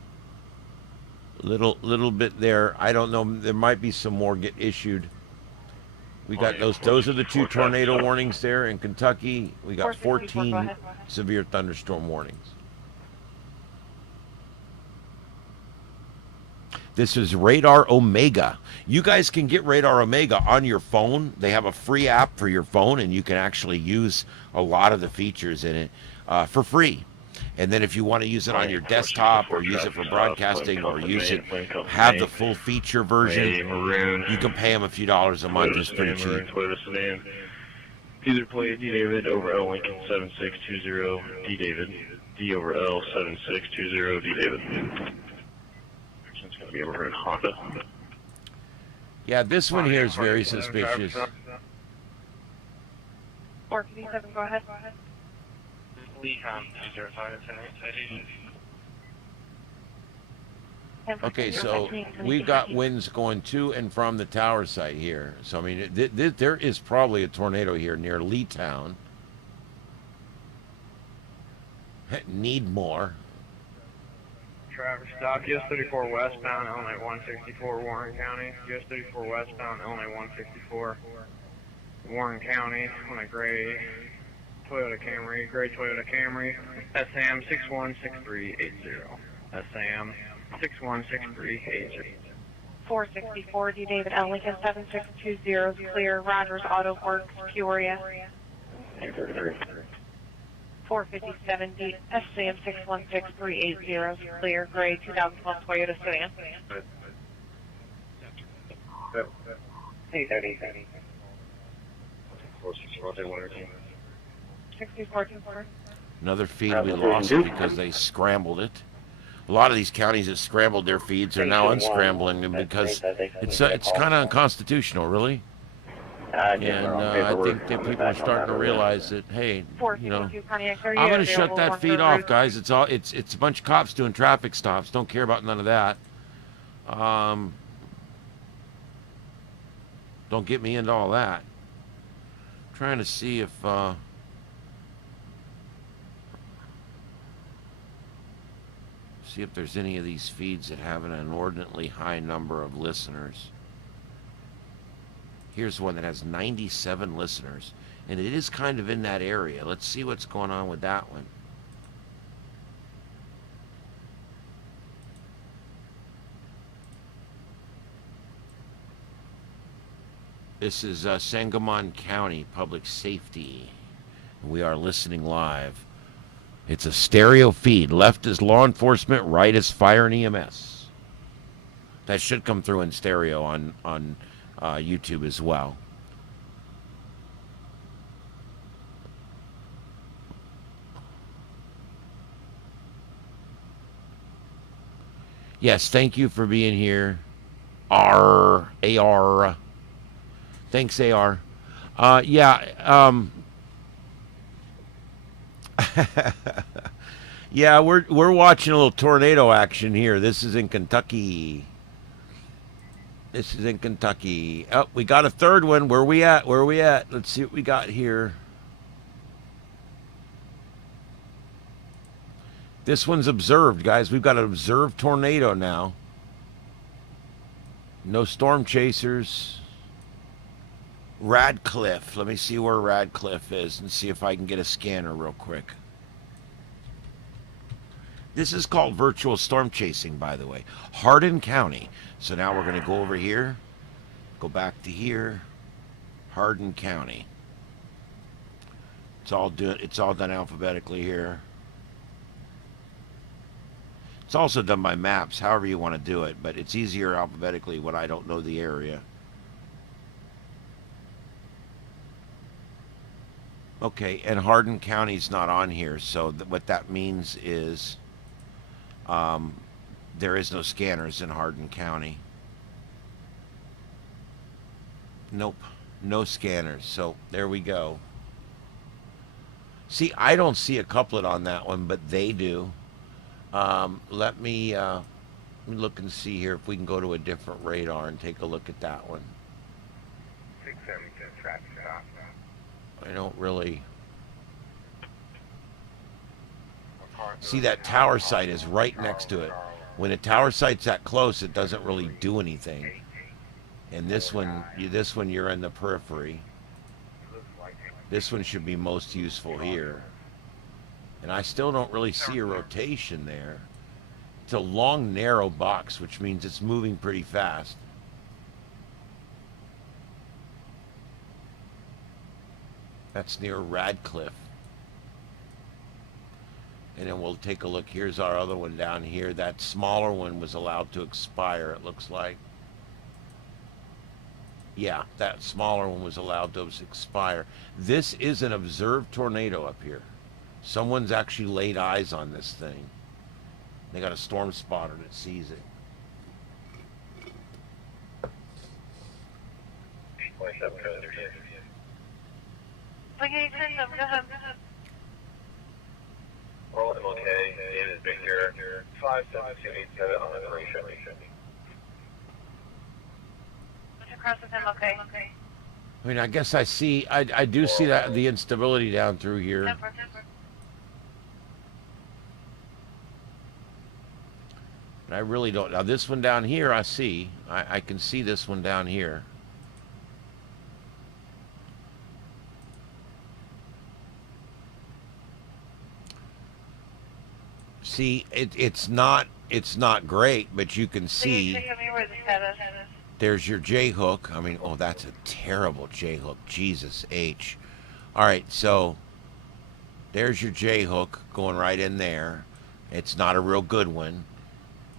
little bit there. I don't know. There might be some more get issued. We got those are the 2 tornado warnings there in Kentucky. We got 14 severe thunderstorm warnings. This is Radar Omega. You guys can get Radar Omega on your phone. They have a free app for your phone, and you can actually use a lot of the features in it for free. And then if you want to use it on your desktop or use it for broadcasting or use it, have the full feature version, you can pay them a few dollars a month. It's pretty cheap. Either play D David over L Lincoln 7620 D David, D over L 7620 D David. It's going to be over in Honda. Yeah, this one here is very suspicious. 457, go ahead. Okay, so we've got winds going to and from the tower site here. So, I mean, there is probably a tornado here near Leetown. Need more. Traffic stop, US 34 westbound, Illinois 164, Warren County. US 34 westbound, Illinois 164, Warren County, on a gray Toyota Camry, SAM 616380. SAM 616380. 464 D David L Lincoln 7620 is clear. Rogers Auto Works, Peoria. 457 D SAM 616380 is clear. Gray 2012 Toyota sedan. 830. 464. 6424. Another feed we lost because they scrambled it. A lot of these counties that scrambled their feeds are now unscrambling them because it's kind of unconstitutional, really. And I think that people are starting to realize that, hey, you know, I'm going to shut that feed off, guys. It's a bunch of cops doing traffic stops. Don't care about none of that. Don't get me into all that. I'm trying to see if there's any of these feeds that have an inordinately high number of listeners. Here's one that has 97 listeners, and it is kind of in that area. Let's see what's going on with that one. This is Sangamon County Public Safety. We are listening live. It's a stereo feed. Left is law enforcement, right is fire and EMS. That should come through in stereo on YouTube as well. Yes, thank you for being here. AR. Thanks, AR. Yeah, we're watching a little tornado action here. This is in Kentucky. Oh, we got a third one. Where are we at? Let's see what we got here. This one's observed, guys. We've got an observed tornado now. No storm chasers. Radcliffe. Let me see where Radcliffe is and see if I can get a scanner real quick. This is called virtual storm chasing, by the way. Hardin County. So now we're going to go over here. Go back to here. Hardin County. It's all done alphabetically here. It's also done by maps, however you want to do it, but it's easier alphabetically when I don't know the area. Okay, and Hardin County's not on here, so what that means is there is no scanners in Hardin County. Nope, no scanners. So there we go. See, I don't see a couplet on that one, but they do. Let me look and see here if we can go to a different radar and take a look at that one. 672 traffic stop. I don't really see that tower site is right next to it. When a tower site's that close, it doesn't really do anything. And this one you're in the periphery. This one should be most useful here. And I still don't really see a rotation there. It's a long, narrow box, which means it's moving pretty fast. That's near Radcliffe. And then we'll take a look. Here's our other one down here. That smaller one was allowed to expire, it looks like. Yeah, that smaller one was allowed to expire. This is an observed tornado up here. Someone's actually laid eyes on this thing. They got a storm spotter that sees it. 27 code 38. Okay, go ahead. Roll MLK, David Victor, 57287 on the operation. What's across with him? Okay. I mean, I guess I do see that the instability down through here. Temper. And I really don't. Now this one down here, I see. I can see this one down here. See, it's not great, but you can see. Where the status is. There's your J hook. I mean, oh, that's a terrible J hook. Jesus H. All right, so there's your J hook going right in there. It's not a real good one,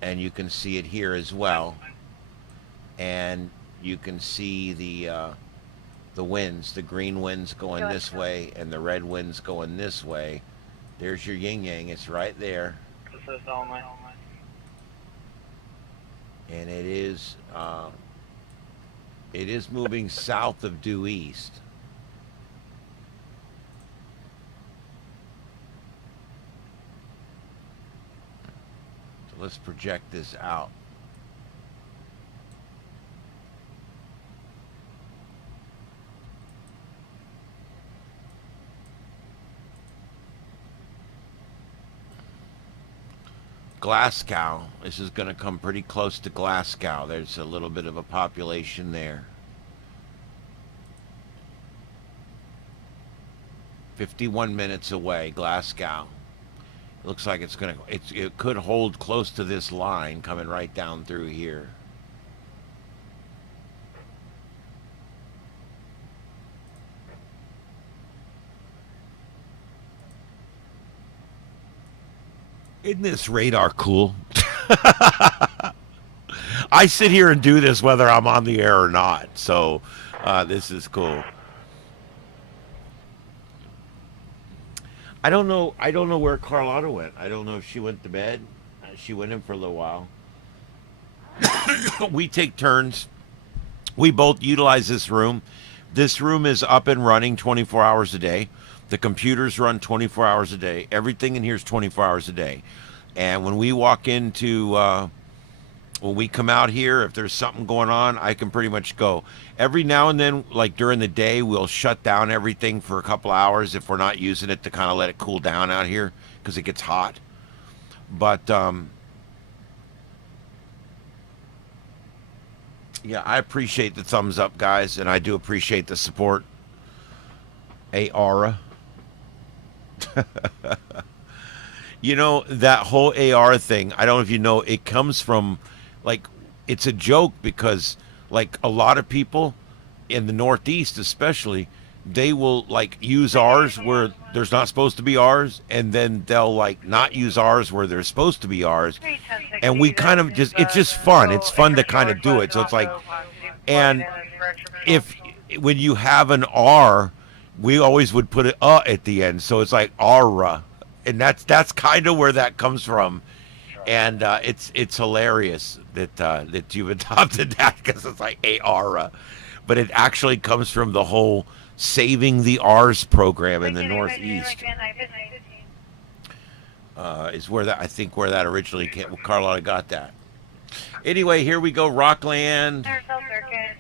and you can see it here as well. And you can see the winds, the green winds going this way, and the red winds going this way. There's your yin yang. It's right there. This is only. And it is moving south of due east. So let's project this out. Glasgow. This is going to come pretty close to Glasgow. There's a little bit of a population there. 51 minutes away, Glasgow. It looks like it could hold close to this line coming right down through here. Isn't this radar cool? I sit here and do this whether I'm on the air or not. So this is cool. I don't know where Carlotta went. I don't know if she went to bed. She went in for a little while. We take turns. We both utilize this room. This room is up and running 24 hours a day. The computers run 24 hours a day. Everything in here is 24 hours a day. And when we walk into, when we come out here, if there's something going on, I can pretty much go. Every now and then, like during the day, we'll shut down everything for a couple hours if we're not using it to kind of let it cool down out here because it gets hot. But, yeah, I appreciate the thumbs up, guys, and I do appreciate the support. ARA. You know, that whole AR thing, I don't know if you know, it comes from, like, it's a joke because, like, a lot of people in the Northeast especially, they will like use ours where there's not supposed to be ours, and then they'll like not use ours where there's supposed to be ours. And we kind of just, it's just fun. It's fun to kind of do it. So it's like, and if, when you have an R, we always would put an at the end. So it's like Aura. And that's kind of where that comes from. And it's hilarious that you've adopted that, because it's like Aura. But it actually comes from the whole Saving the R's program in the Northeast. Is where that, I think, where that originally came. Carlotta got that. Anyway, here we go. Rockland. Arizona Circuit,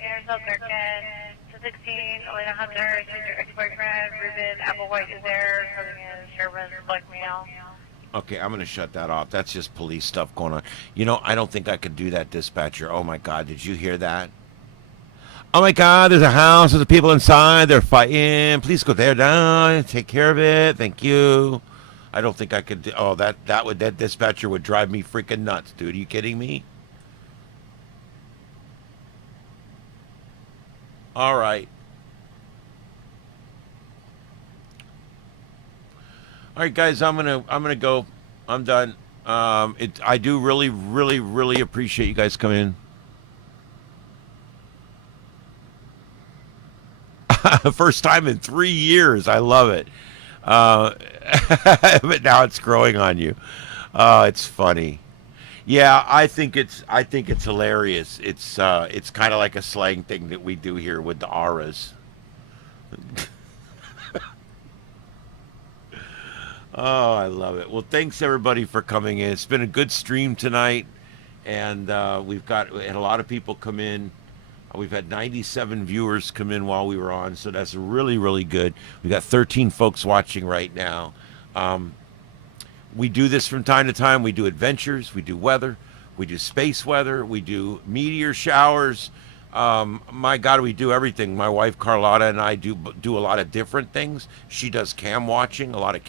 16, Elena Hunter, your ex-boyfriend, Ruben Applewhite is there, coming in, Sherman, blackmail. Okay, I'm going to shut that off. That's just police stuff going on. You know, I don't think I could do that, dispatcher. Oh, my God. Did you hear that? Oh, my God. There's a house. There's people inside. They're fighting. Please go there now. Take care of it. Thank you. I don't think I could do... Oh, that dispatcher would drive me freaking nuts, dude. Are you kidding me? All right. All right, guys, I'm gonna go. I'm done. I do really, really, really appreciate you guys coming in. First time in 3 years. I love it. But now it's growing on you. It's funny. Yeah, I think it's hilarious. It's kind of like a slang thing that we do here with the auras. Oh, I love it. Well, thanks everybody for coming in. It's been a good stream tonight, and we had a lot of people come in. We've had 97 viewers come in while we were on, so that's really, really good. We got 13 folks watching right now. We do this from time to time. We do adventures, we do weather, we do space weather, we do meteor showers. My God, we do everything. My wife Carlotta and I do a lot of different things. She does cam watching, a lot of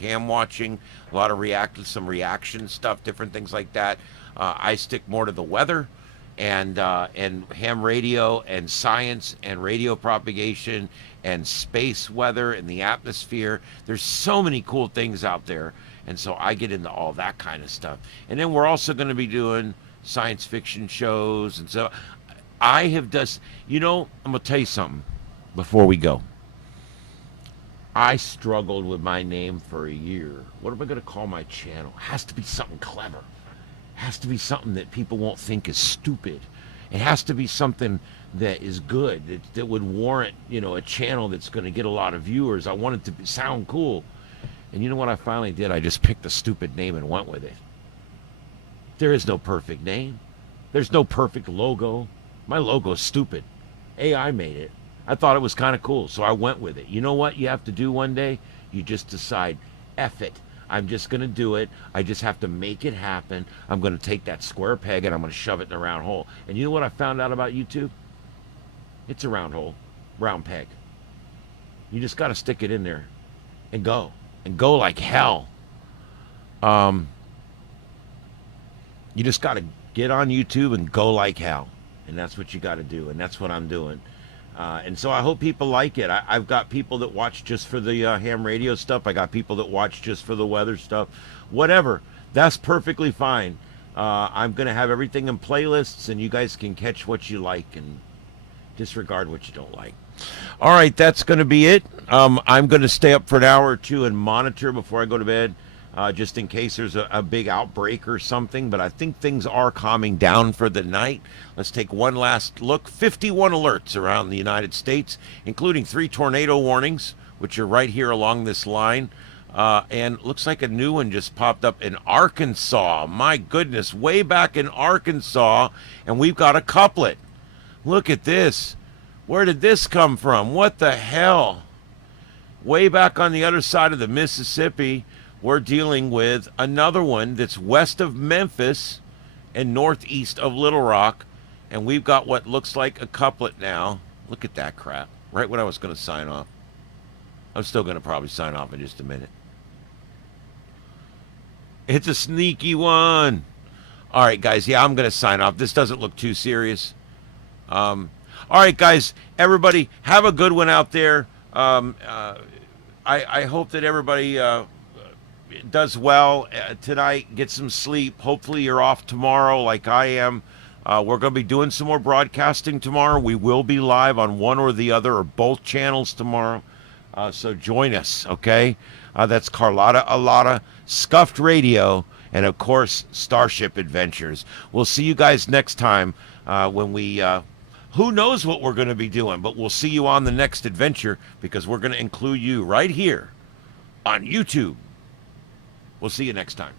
some reaction stuff, different things like that. I stick more to the weather and ham radio and science and radio propagation and space weather and the atmosphere. There's so many cool things out there. And so I get into all that kind of stuff. And then we're also going to be doing science fiction shows. And so I have just, I'm going to tell you something before we go. I struggled with my name for a year. What am I going to call my channel? It has to be something clever. It has to be something that people won't think is stupid. It has to be something that is good, that would warrant, a channel that's going to get a lot of viewers. I want it to sound cool. And you know what I finally did? I just picked a stupid name and went with it. There is no perfect name. There's no perfect logo. My logo's stupid. AI made it. I thought it was kind of cool, so I went with it. You know what you have to do one day? You just decide, F it. I'm just going to do it. I just have to make it happen. I'm going to take that square peg and I'm going to shove it in a round hole. And you know what I found out about YouTube? It's a round hole, round peg. You just got to stick it in there and go. And go like hell. You just got to get on YouTube and go like hell. And that's what you got to do. And that's what I'm doing. And so I hope people like it. I've got people that watch just for the ham radio stuff. I got people that watch just for the weather stuff. Whatever. That's perfectly fine. I'm going to have everything in playlists, and you guys can catch what you like and disregard what you don't like. All right, that's going to be it. I'm going to stay up for an hour or two and monitor before I go to bed, just in case there's a big outbreak or something. But I think things are calming down for the night. Let's take one last look. 51 alerts around the United States, including 3 tornado warnings, which are right here along this line. And looks like a new one just popped up in Arkansas. My goodness, way back in Arkansas, and we've got a couplet. Look at this. Where did this come from? What the hell? Way back on the other side of the Mississippi, we're dealing with another one that's west of Memphis and northeast of Little Rock. And we've got what looks like a couplet now. Look at that crap. Right when I was going to sign off. I'm still going to probably sign off in just a minute. It's a sneaky one. All right, guys. Yeah, I'm going to sign off. This doesn't look too serious. All right, guys, everybody, have a good one out there. I hope that everybody does well tonight. Get some sleep. Hopefully you're off tomorrow like I am. We're going to be doing some more broadcasting tomorrow. We will be live on one or the other or both channels tomorrow. So join us, okay? That's Carlotta Alata, Scuffed Radio, and of course, Starship Adventures. We'll see you guys next time when we... who knows what we're going to be doing, but we'll see you on the next adventure because we're going to include you right here on YouTube. We'll see you next time.